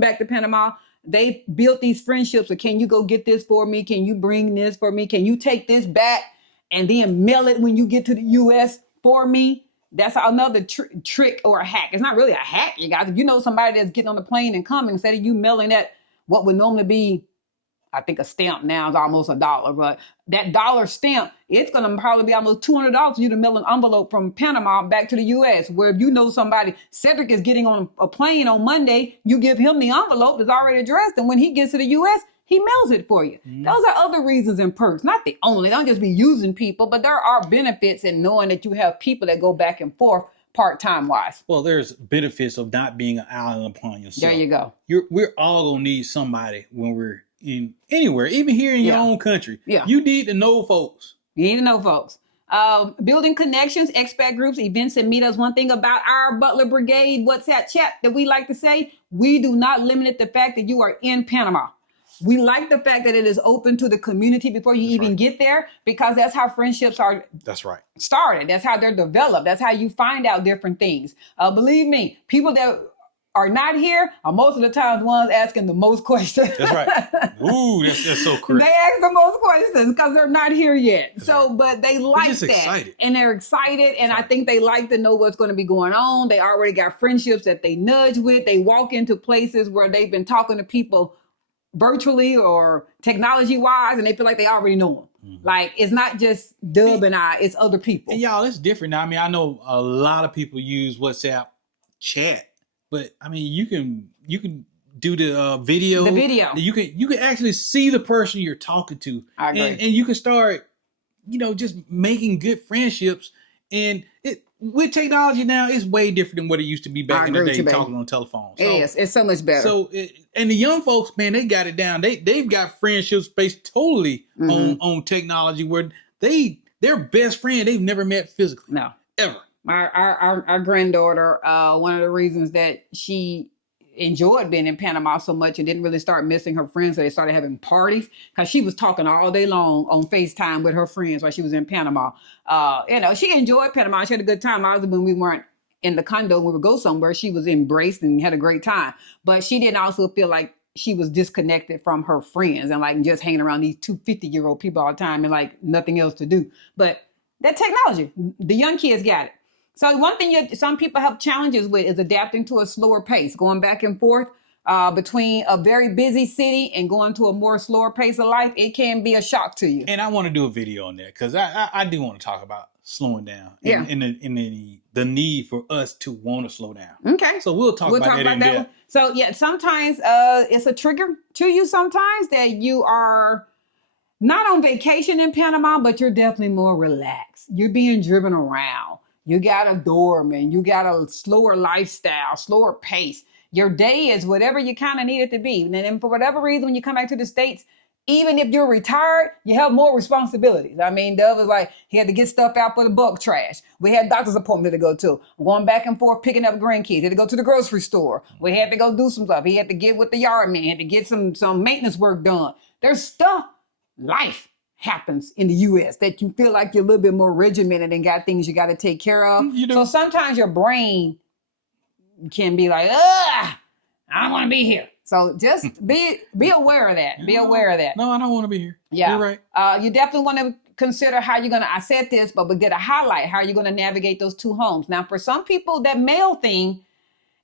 back to Panama, they built these friendships. So can you go get this for me? Can you bring this for me? Can you take this back and then mail it when you get to the U.S. for me? That's another trick or a hack. It's not really a hack, you guys. If you know somebody that's getting on the plane and coming, instead of you mailing that, what would normally be, I think a stamp now is almost $1, but that dollar stamp, it's going to probably be almost $200 for you to mail an envelope from Panama back to the U.S. Where if you know somebody, Cedric is getting on a plane on Monday, you give him the envelope that's already addressed, and when he gets to the U.S., he mails it for you. Those are other reasons and perks, not the only. Don't just be using people, but there are benefits in knowing that you have people that go back and forth part-time wise. Well, there's benefits of not being an island upon yourself. There you go. We're all going to need somebody when we're in anywhere, even here in your own country. Yeah. You need to know folks. You need to know folks. Building connections, expat groups, events, and meetups. One thing about our Butler Brigade WhatsApp chat that we like to say, we do not limit the fact that you are in Panama. We like the fact that it is open to the community before you even get there, because that's how friendships are started. That's how they're developed. That's how you find out different things. Believe me, people that are not here are most of the time the ones asking the most questions. That's right. Ooh, that's so correct. They ask the most questions because they're not here yet. That's so, but they like that. Excited. And they're excited. And I think they like to know what's going to be going on. They already got friendships that they nudge with. They walk into places where they've been talking to people virtually or technology wise, and they feel like they already know them. Like, it's not just Dub and I, it's other people. And y'all, it's different now. I mean, I know a lot of people use WhatsApp chat, but I mean, you can do the video. The video. You can actually see the person you're talking to. I agree. And you can start, just making good friendships. And with technology now, it's way different than what it used to be back in the day, talking on telephone. So, it is. It's so much better. So, and the young folks, man, they got it down. They've got friendships based totally on technology, where their best friend they've never met physically. No, ever. Our granddaughter, one of the reasons that she enjoyed being in Panama so much and didn't really start missing her friends, so they started having parties, because she was talking all day long on FaceTime with her friends while she was in Panama. She enjoyed Panama. She had a good time. Obviously, when we weren't in the condo, we would go somewhere, she was embraced and had a great time. But she didn't also feel like she was disconnected from her friends and like just hanging around these 50-year-old people all the time and like nothing else to do. But that technology, the young kids got it. So one thing some people have challenges with is adapting to a slower pace, going back and forth between a very busy city and going to a more slower pace of life. It can be a shock to you. And I want to do a video on that, because I do want to talk about slowing down and the need for us to want to slow down. Okay. So we'll talk about that in depth. So yeah, sometimes it's a trigger to you sometimes that you are not on vacation in Panama, but you're definitely more relaxed. You're being driven around. You got a doorman. You got a slower lifestyle, slower pace. Your day is whatever you kind of need it to be. And then for whatever reason, when you come back to the States, even if you're retired, you have more responsibilities. I mean, Dove was like, he had to get stuff out for the bulk trash. We had doctor's appointment to go to. Going back and forth, picking up grandkids. He had to go to the grocery store. We had to go do some stuff. He had to get with the yard man. He had to get some maintenance work done. There's stuff, life happens in the U.S. that you feel like you're a little bit more regimented and got things you got to take care of. So sometimes your brain can be like, I don't want to be here. So just be aware of that. Be aware of that. No, I don't want to be here. Yeah. You're right. You definitely want to consider how you're going to, I said this, but we get a highlight, how you're going to navigate those two homes. Now, for some people, that mail thing,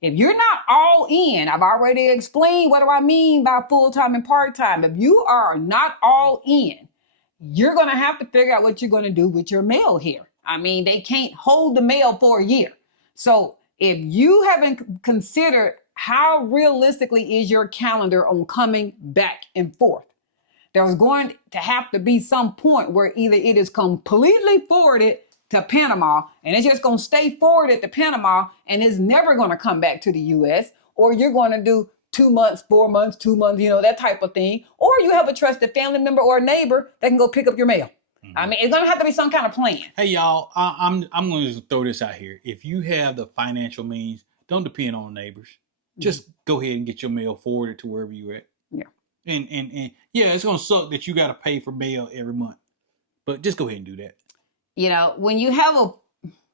if you're not all in, I've already explained what do I mean by full-time and part-time. If you are not all in, you're going to have to figure out what you're going to do with your mail here. I mean, they can't hold the mail for a year. So if you haven't considered how realistically is your calendar on coming back and forth, there's going to have to be some point where either it is completely forwarded to Panama, and it's just going to stay forwarded to Panama, and it's never going to come back to the U.S., or you're going to do 2 months, 4 months, 2 months, that type of thing. Or you have a trusted family member or a neighbor that can go pick up your mail. Mm-hmm. I mean, it's going to have to be some kind of plan. Hey, y'all, I'm going to throw this out here. If you have the financial means, don't depend on neighbors. Just go ahead and get your mail forwarded to wherever you're at. Yeah. And yeah, it's going to suck that you got to pay for mail every month. But just go ahead and do that. When you have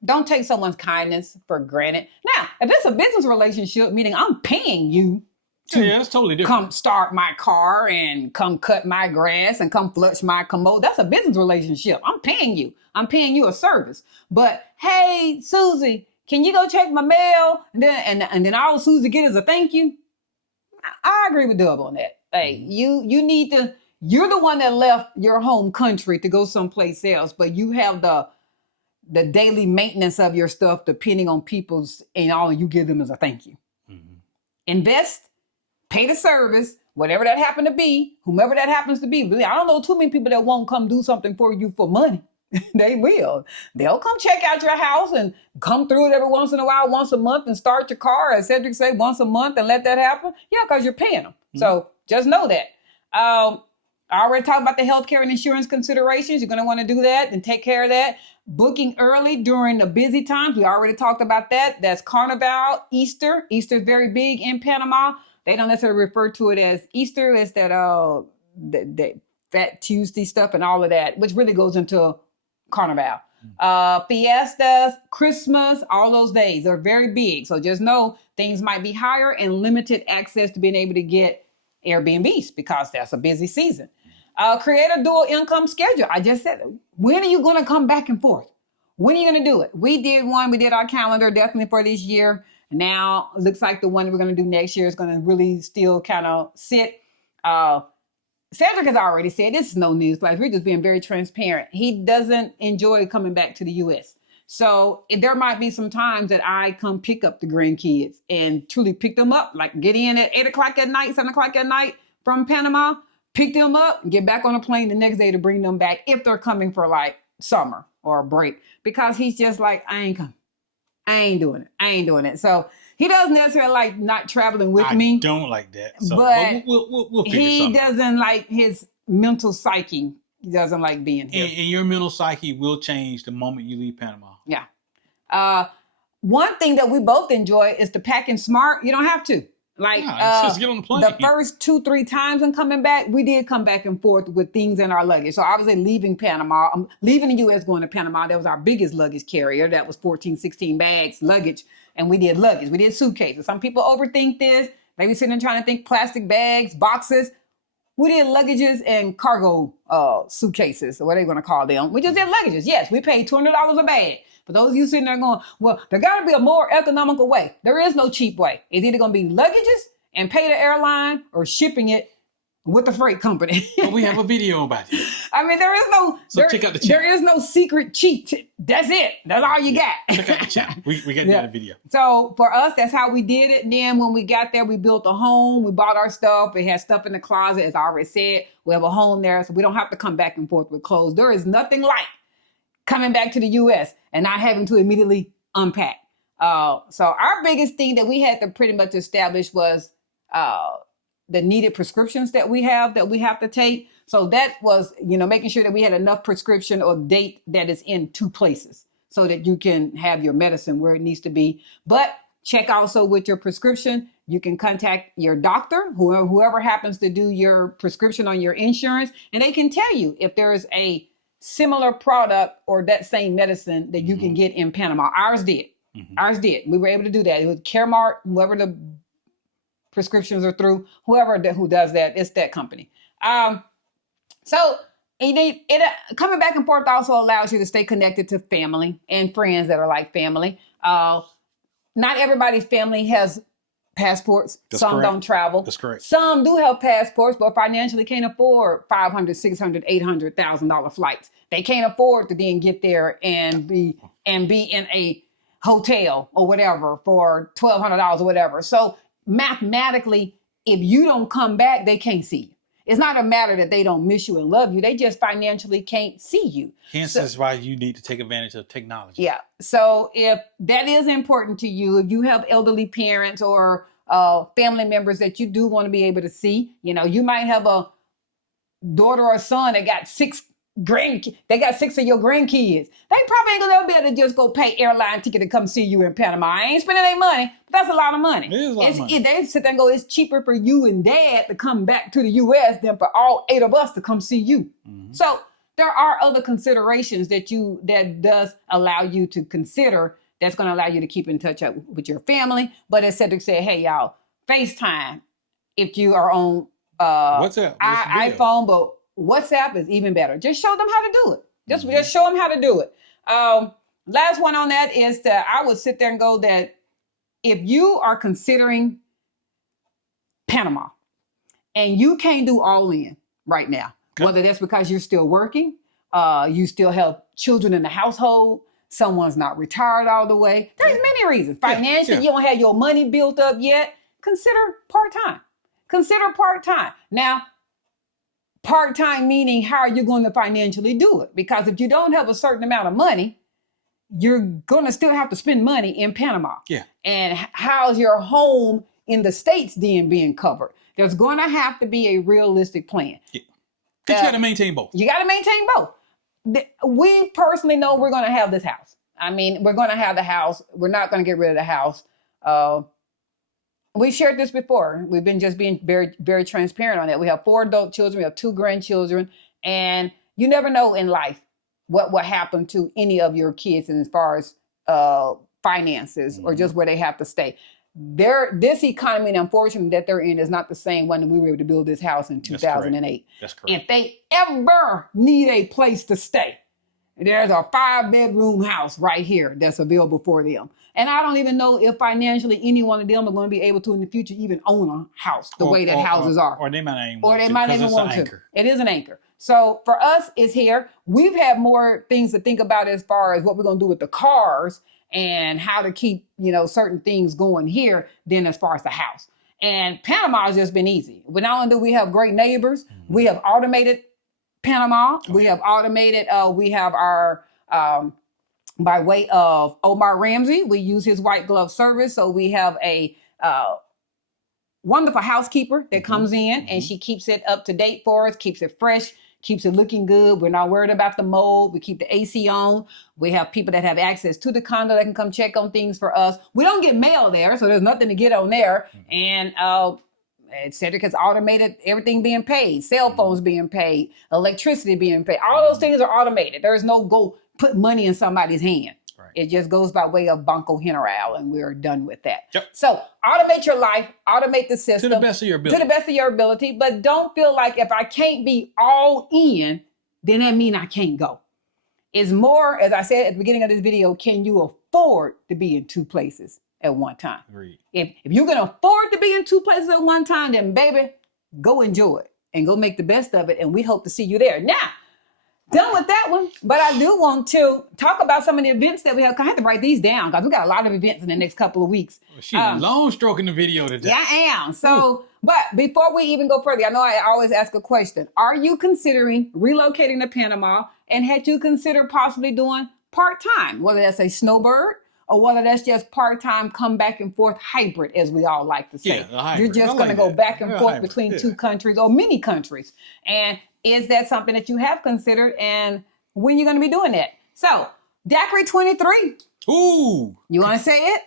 don't take someone's kindness for granted. Now, if it's a business relationship, meaning I'm paying you to that's totally different. Come start my car and come cut my grass and come flush my commode. That's a business relationship. I'm paying you. I'm paying you a service. But hey, Susie, can you go check my mail? And then all Susie get is a thank you. I agree with Dub on that. Hey, you need to. You're the one that left your home country to go someplace else, but you have the daily maintenance of your stuff depending on people's, and all you give them is a thank you. Mm-hmm. Invest, pay the service, whatever that happened to be, whomever that happens to be. I don't know too many people that won't come do something for you for money. They will. They'll come check out your house and come through it every once in a while, once a month, and start your car, as Cedric said, once a month, and let that happen. Yeah, because you're paying them. Mm-hmm. So just know that. I already talked about the healthcare and insurance considerations. You're going to want to do that and take care of that. Booking early during the busy times. We already talked about that. That's Carnival, Easter. Easter is very big in Panama. They don't necessarily refer to it as Easter. It's that Fat Tuesday stuff and all of that, which really goes into Carnival. Fiestas, Christmas, all those days are very big. So just know things might be higher and limited access to being able to get Airbnbs because that's a busy season. Create a dual income schedule. I just said, when are you going to come back and forth? When are you going to do it? We did our calendar definitely for this year. Now it looks like the one we're going to do next year is going to really still kind of sit. Cedric has already said, this is no news flash. We're just being very transparent. He doesn't enjoy coming back to the U.S. So there might be some times that I come pick up the grandkids and truly pick them up, like get in at 8 o'clock at night, 7 o'clock at night from Panama, pick them up, and get back on a plane the next day to bring them back if they're coming for like summer or a break. Because he's just like, I ain't coming. I ain't doing it. So he doesn't necessarily like not traveling with me. I don't like that. So, but we'll figure something out. He doesn't like his mental psyche. He doesn't like being here. And your mental psyche will change the moment you leave Panama. Yeah. One thing that we both enjoy is the packing smart. You don't have to. Like just get on the plane. The first 2-3 times I'm coming back, we did come back and forth with things in our luggage. So obviously leaving Panama, leaving the U.S. going to Panama, that was our biggest luggage carrier. That was 14, 16 bags luggage. And we did luggage. We did suitcases. Some people overthink this. Maybe sitting and trying to think plastic bags, boxes. We did luggages and cargo suitcases, or what are they going to call them? We just did luggages. Yes, we paid $200 a bag. For those of you sitting there going, well, there got to be a more economical way. There is no cheap way. It's either going to be luggages and pay the airline or shipping it with the freight company. But we have a video about it. I mean, there is no... check out the channel. There is no secret cheat. That's it. That's all you got. Check out the channel. We got that video. So for us, that's how we did it. And then when we got there, we built a home. We bought our stuff. We had stuff in the closet, as I already said. We have a home there, so we don't have to come back and forth with clothes. There is nothing like coming back to the U.S. and not having to immediately unpack. So our biggest thing that we had to pretty much establish was the needed prescriptions that we have to take. So that was, making sure that we had enough prescription or date that is in 2 places so that you can have your medicine where it needs to be. But check also with your prescription. You can contact your doctor, whoever happens to do your prescription on your insurance, and they can tell you if there is a similar product or that same medicine that you can get in Panama. Ours did. We were able to do that. It was Caremark, whoever the prescriptions are through, who does that, it's that company. So coming back and forth also allows you to stay connected to family and friends that are like family. Not everybody's family has passports. Some don't travel. That's correct. Some do have passports, but financially can't afford $500,000, $600,000, $800,000 flights. They can't afford to then get there and be in a hotel or whatever for $1,200 or whatever. So mathematically, if you don't come back, they can't see you. It's not a matter that they don't miss you and love you. They just financially can't see you. Hence is why you need to take advantage of technology. Yeah. So if that is important to you, if you have elderly parents or family members that you do want to be able to see, you might have a daughter or son that got 6 grandkids. They got 6 of your grandkids. They probably ain't gonna be able to just go pay airline ticket to come see you in Panama. I ain't spending any money, but that's a lot of money. It is a lot of money. They sit there and go, it's cheaper for you and dad to come back to the U.S. than for all 8 of us to come see you. Mm-hmm. So there are other considerations that does allow you to consider. That's going to allow you to keep in touch with your family. But as Cedric said, hey y'all, FaceTime if you are on WhatsApp, iPhone, but WhatsApp is even better. Just show them how to do it. Just show them how to do it. Last one on that is that I would sit there and go that if you are considering Panama and you can't do all in right now, whether that's because you're still working, you still have children in the household, someone's not retired all the way. There's many reasons. Financially, you don't have your money built up yet. Consider part-time. Now, part-time meaning how are you going to financially do it? Because if you don't have a certain amount of money, you're going to still have to spend money in Panama. Yeah. And how's your home in the States then being covered? There's going to have to be a realistic plan. Yeah. Because you got to maintain both. You got to maintain both. We personally know we're going to have this house. I mean, we're going to have the house. We're not going to get rid of the house. We shared this before. We've been just being very, very transparent on that. We have 4 adult children. We have 2 grandchildren. And you never know in life what will happen to any of your kids as far as finances or just where they have to stay. This economy, unfortunately, that they're in is not the same one that we were able to build this house in 2008. That's correct. If they ever need a place to stay, there's a 5-bedroom house right here that's available for them. And I don't even know if financially any one of them are going to be able to in the future even own a house the way that houses are. Or they might not even want to. Or they might even want to. Anchor. It is an anchor. So for us, it's here. We've had more things to think about as far as what we're going to do with the cars and how to keep, certain things going here than as far as the house. And Panama has just been easy. But not only do we have great neighbors, we have automated Panama. We have automated, we have our, by way of Omar Ramsey, we use his white glove service. So we have a wonderful housekeeper that comes in and she keeps it up to date for us, keeps it fresh, keeps it looking good. We're not worried about the mold. We keep the AC on. We have people that have access to the condo that can come check on things for us. We don't get mail there, so there's nothing to get on there. And Cedric has automated everything being paid, cell phones being paid, electricity being paid. All those things are automated. There is no go put money in somebody's hand. Right. It just goes by way of Banco General, and we're done with that. Yep. So automate your life, automate the system. To the best of your ability. To the best of your ability, but don't feel like if I can't be all in, then that means I can't go. It's more, as I said at the beginning of this video, can you afford to be in 2 places at one time? Agreed. If you can afford to be in 2 places at one time, then baby, go enjoy it and go make the best of it. And we hope to see you there. Now, done with that one, but I do want to talk about some of the events that we have. I have to write these down because we got a lot of events in the next couple of weeks. She's long stroking the video today. Yeah, I am. So, but before we even go further, I know I always ask a question. Are you considering relocating to Panama? And had you considered possibly doing part-time, whether that's a snowbird or whether that's just part-time, come back and forth hybrid, as we all like to say. Yeah, you're just going to go back and forth between 2 countries or many countries. And is that something that you have considered, and when you're going to be doing that? So, Daiquiri 23. Ooh. You want to say it?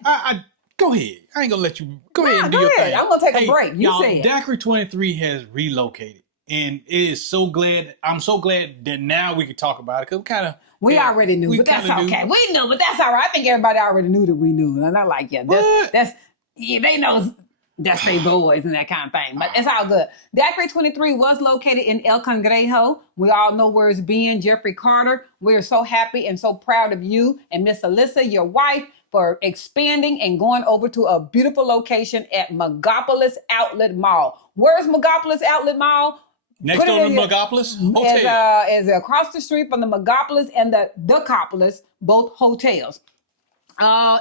Go ahead. I ain't going to let you. Go ahead and do your thing. I'm going to take a break. You say it. Daiquiri 23 has relocated. And it is so glad. I'm so glad that now we can talk about it, because we already knew, but that's okay. We knew, but that's all right. I think everybody already knew that we knew. And I like, they know that's their boys and that kind of thing. But it's all good. Daiquiri 23 was located in El Cangrejo. We all know where it's been. Jeffrey Carter, we're so happy and so proud of you and Miss Alyssa, your wife, for expanding and going over to a beautiful location at Megapolis Outlet Mall. Where's Megapolis Outlet Mall? Next door to Megapolis Hotel. Is across the street from the Megapolis and the Decapolis, both hotels.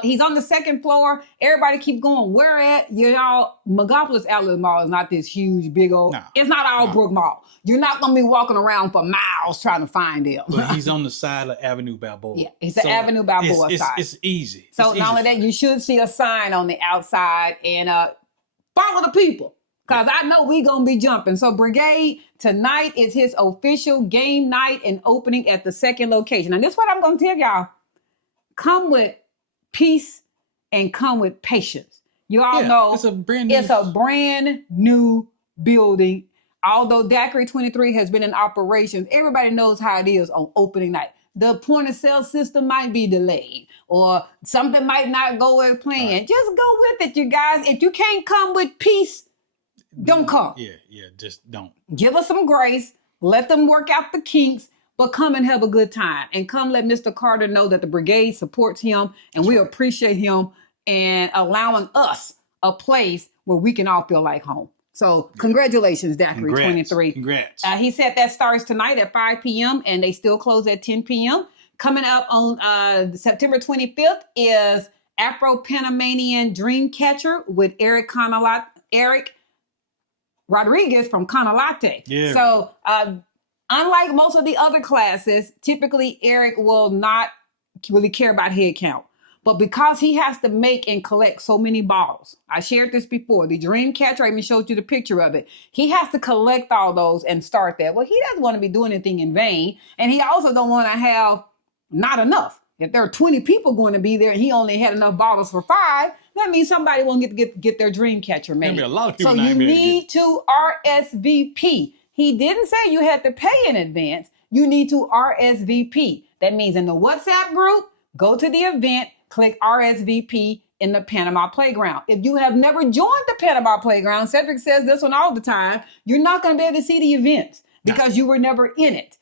He's on the second floor. Everybody keep going. Where at? You know, Megapolis Outlet Mall is not this huge, big old. No, it's not Albrook Mall. You're not gonna be walking around for miles trying to find them. But he's on the side of Avenue Balboa. Yeah, it's the Avenue Balboa side. It's easy. So not only that, you should see a sign on the outside and follow the people. Because I know we going to be jumping. So Brigade, tonight is his official game night and opening at the second location. And this is what I'm going to tell y'all. Come with peace and come with patience. You all know it's a brand new building. Although Daiquiri 23 has been in operation, everybody knows how it is on opening night. The point of sale system might be delayed or something might not go as planned. Right. Just go with it, you guys. If you can't come with peace, don't come. Yeah, just don't. Give us some grace. Let them work out the kinks, but come and have a good time. And come let Mr. Carter know that the Brigade supports him and we appreciate him and allowing us a place where we can all feel like home. So congratulations, Daiquiri 23. Congrats. He said that starts tonight at 5 p.m. and they still close at 10 p.m. Coming up on September 25th is Afro-Panamanian Dreamcatcher with Eric Rodriguez from Canalate. Yeah. So unlike most of the other classes, typically Eric will not really care about head count. But because he has to make and collect so many bottles, I shared this before, the Dreamcatcher, I even showed you the picture of it. He has to collect all those and start that. Well, he doesn't want to be doing anything in vain. And he also don't want to have not enough. If there are 20 people going to be there and he only had enough bottles for 5, that means somebody won't get their Dreamcatcher made. There'll be a lot of people. So you need to RSVP. He didn't say you had to pay in advance. You need to RSVP. That means in the WhatsApp group, go to the event, click RSVP in the Panama Playground. If you have never joined the Panama Playground, Cedric says this one all the time, you're not going to be able to see the events because you were never in it.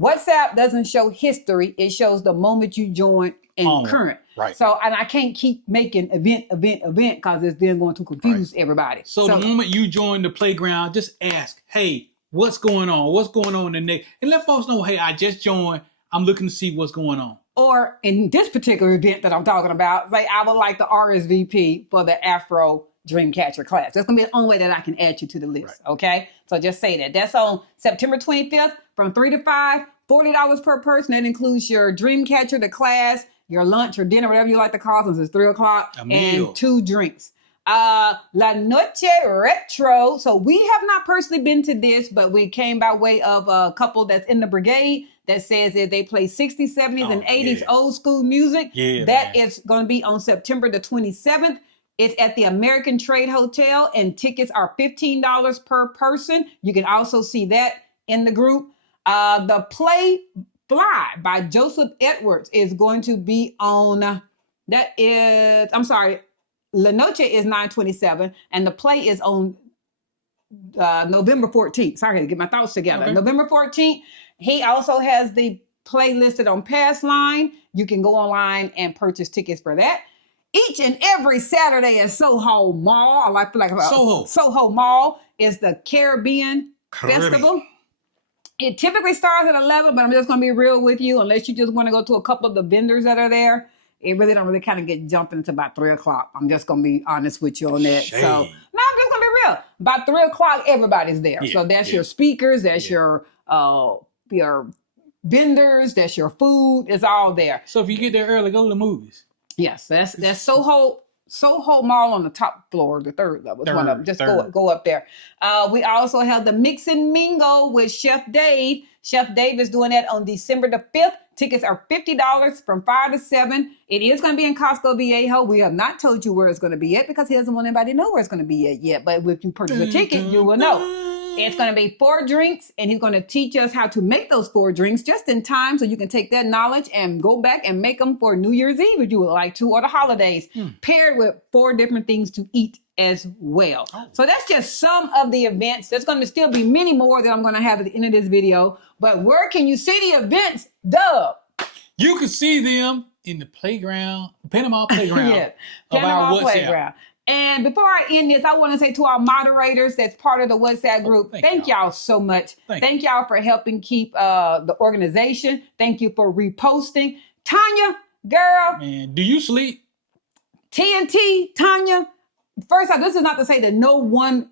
WhatsApp doesn't show history. It shows the moment you joined and current. Right. So, and I can't keep making event because it's then going to confuse everybody. So the moment you join the playground, just ask, hey, what's going on? What's going on in there? And let folks know, hey, I just joined. I'm looking to see what's going on. Or in this particular event that I'm talking about, like I would like the RSVP for the Afro Dreamcatcher class. That's going to be the only way that I can add you to the list, okay? So just say that. That's on September 25th from 3 to 5, $40 per person. That includes your Dreamcatcher, the class, your lunch or dinner, whatever you like to call it, since it's 3 o'clock, and 2 drinks. La Noche Retro. So we have not personally been to this, but we came by way of a couple that's in the Brigade that says that they play 60s, 70s, and 80s old school music. That is going to be on September the 27th. It's at the American Trade Hotel, and tickets are $15 per person. You can also see that in the group. The Play Fly by Joseph Edwards is going to be on, La Noche is 9/27, and the play is on November 14th. Sorry to get my thoughts together. Okay. November 14th. He also has the play listed on Passline. You can go online and purchase tickets for that. Each and every Saturday at Soho Mall, Soho Mall is the Caribbean Festival. It typically starts at 11, but I'm just going to be real with you. Unless you just want to go to a couple of the vendors that are there, it really don't really kind of get jumping until about 3 o'clock. I'm just going to be honest with you on that. Shame. So, no, I'm just going to be real. About 3 o'clock, everybody's there. So that's your speakers, that's your vendors, that's your food. It's all there. So if you get there early, go to the movies. Yes, that's Soho Mall on the top floor, the third level. It's one of them. Just go up there. We also have the Mix and Mingle with Chef Dave. Chef Dave is doing that on December the 5th. Tickets are $50 from 5 to 7. It is going to be in Costco Viejo. We have not told you where it's going to be yet because he doesn't want anybody to know where it's going to be yet. But if you purchase a ticket, you will know. It's going to be 4 drinks, and he's going to teach us how to make those 4 drinks just in time so you can take that knowledge and go back and make them for New Year's Eve if you would like to, or the holidays, paired with 4 different things to eat as well. So that's just some of the events. There's going to still be many more that I'm going to have at the end of this video. But where can you see the events, Dub? You can see them in the playground, Panama Playground. Panama Playground. And before I end this, I want to say to our moderators that's part of the WhatsApp group, thank y'all so much. Thank y'all for helping keep the organization. Thank you for reposting. Tanya, Girl, Man, do you sleep? TNT, Tanya, first off, this is not to say that no one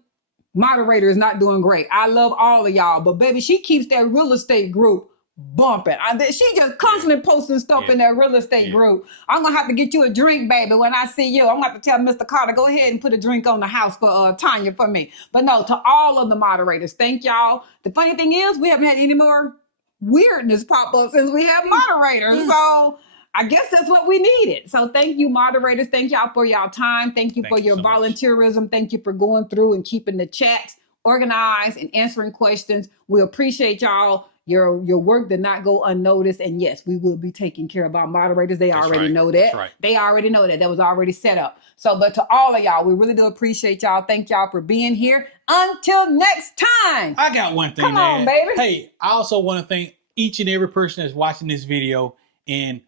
moderator is not doing great. I love all of y'all, but baby, she keeps that real estate group bumping. She just constantly posting stuff in that real estate group. I'm gonna have to get you a drink, baby, when I see you. I'm gonna have to tell Mr. Carter, go ahead and put a drink on the house for Tanya for me. But no, to all of the moderators, thank y'all. The funny thing is, we haven't had any more weirdness pop up since we have moderators. So I guess that's what we needed. So thank you, moderators. Thank y'all for y'all time. Thank you for your volunteerism. Thank you for going through and keeping the chats organized and answering questions. We appreciate y'all. Your work did not go unnoticed. And yes, we will be taking care of our moderators. They already know that. They already know that. That was already set up. So, but to all of y'all, we really do appreciate y'all. Thank y'all for being here. Until next time. I got one thing. Come on, baby. Hey, I also want to thank each and every person that's watching this video, and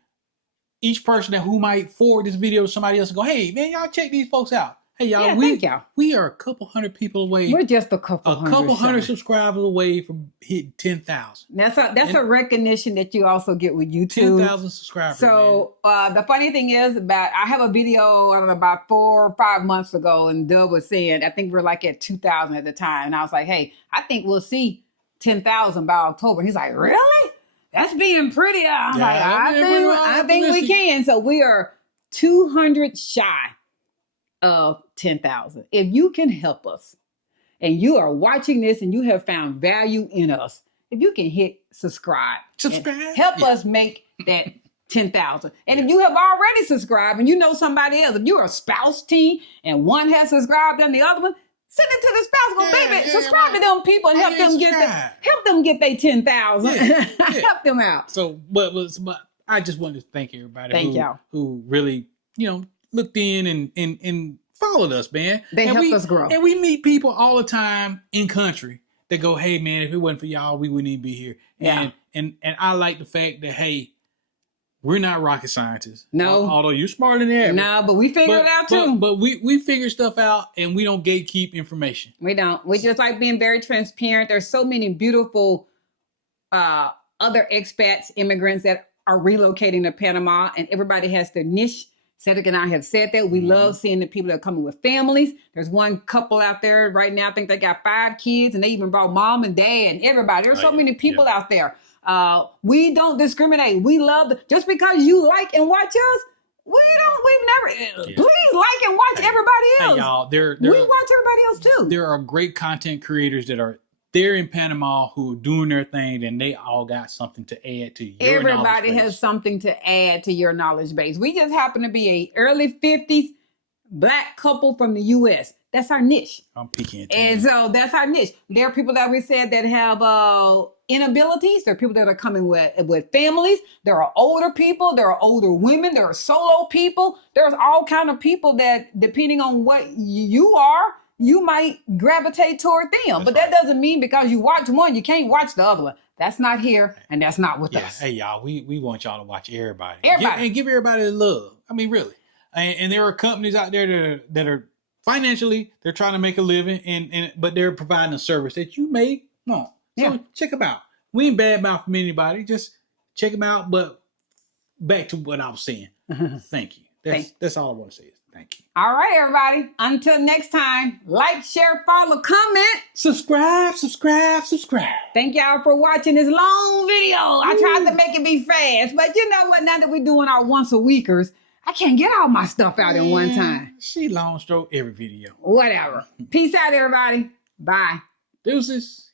each person who might forward this video to somebody else and go, hey, man, y'all check these folks out. Hey, y'all, we are a couple hundred people away. We're just a couple hundred subscribers away from hitting 10,000. That's a recognition that you also get with YouTube. 10,000 subscribers. So the funny thing is I have a video, I don't know, about 4 or 5 months ago, and Dub was saying, I think we're like at 2,000 at the time. And I was like, hey, I think we'll see 10,000 by October. He's like, really? That's being pretty. I think we can. So we are 200 shy of 10,000. If you can help us and you are watching this and you have found value in us, if you can hit subscribe, help us make that 10,000. And if you have already subscribed and you know somebody else, if you're a spouse team and one has subscribed and the other one, send it to the spouse. Go, baby, subscribe to them people and help them get their 10,000. Help them out. So, but I just wanted to thank everybody who really, looked in and followed us, man. They helped us grow. And we meet people all the time in country that go, hey, man, if it wasn't for y'all, we wouldn't even be here. Yeah. And I like the fact that, hey, we're not rocket scientists. No. Although you're smarter than that. No, but we figure it out too. But we figure stuff out and we don't gatekeep information. We don't. We just like being very transparent. There's so many beautiful other expats, immigrants that are relocating to Panama, and everybody has their niche. Cedric and I have said that. We love seeing the people that are coming with families. There's one couple out there right now, I think they got 5 kids, and they even brought mom and dad and everybody. There's so many people out there. We don't discriminate. We love just because you like and watch us, we've never please like and watch everybody else. Hey, y'all, we watch everybody else too. There are great content creators that are there in Panama who are doing their thing, and they all got something to add to your Everybody knowledge base. has something to add to your knowledge base. We just happen to be a early 50s Black couple from the U.S. That's our niche. I'm peeking at And so that's our niche. There are people that we said that have inabilities. There are people that are coming with families. There are older people. There are older women. There are solo people. There's all kind of people that, depending on what you are, you might gravitate toward them. But that doesn't mean because you watch one, you can't watch the other one. That's not here, and that's not with us. Hey, y'all, we want y'all to watch everybody. And give everybody the love. I mean, really. And there are companies out there that are financially, they're trying to make a living, but they're providing a service that you may want. So check them out. We ain't badmouthing anybody. Just check them out. But back to what I was saying. Thank you. That's all I want to say. Thank you. All right, everybody. Until next time, like, share, follow, comment. Subscribe. Thank y'all for watching this long video. I tried to make it be fast, but you know what? Now that we're doing our once a weekers, I can't get all my stuff out in one time. She long stroke every video. Whatever. Peace out, everybody. Bye. Deuces.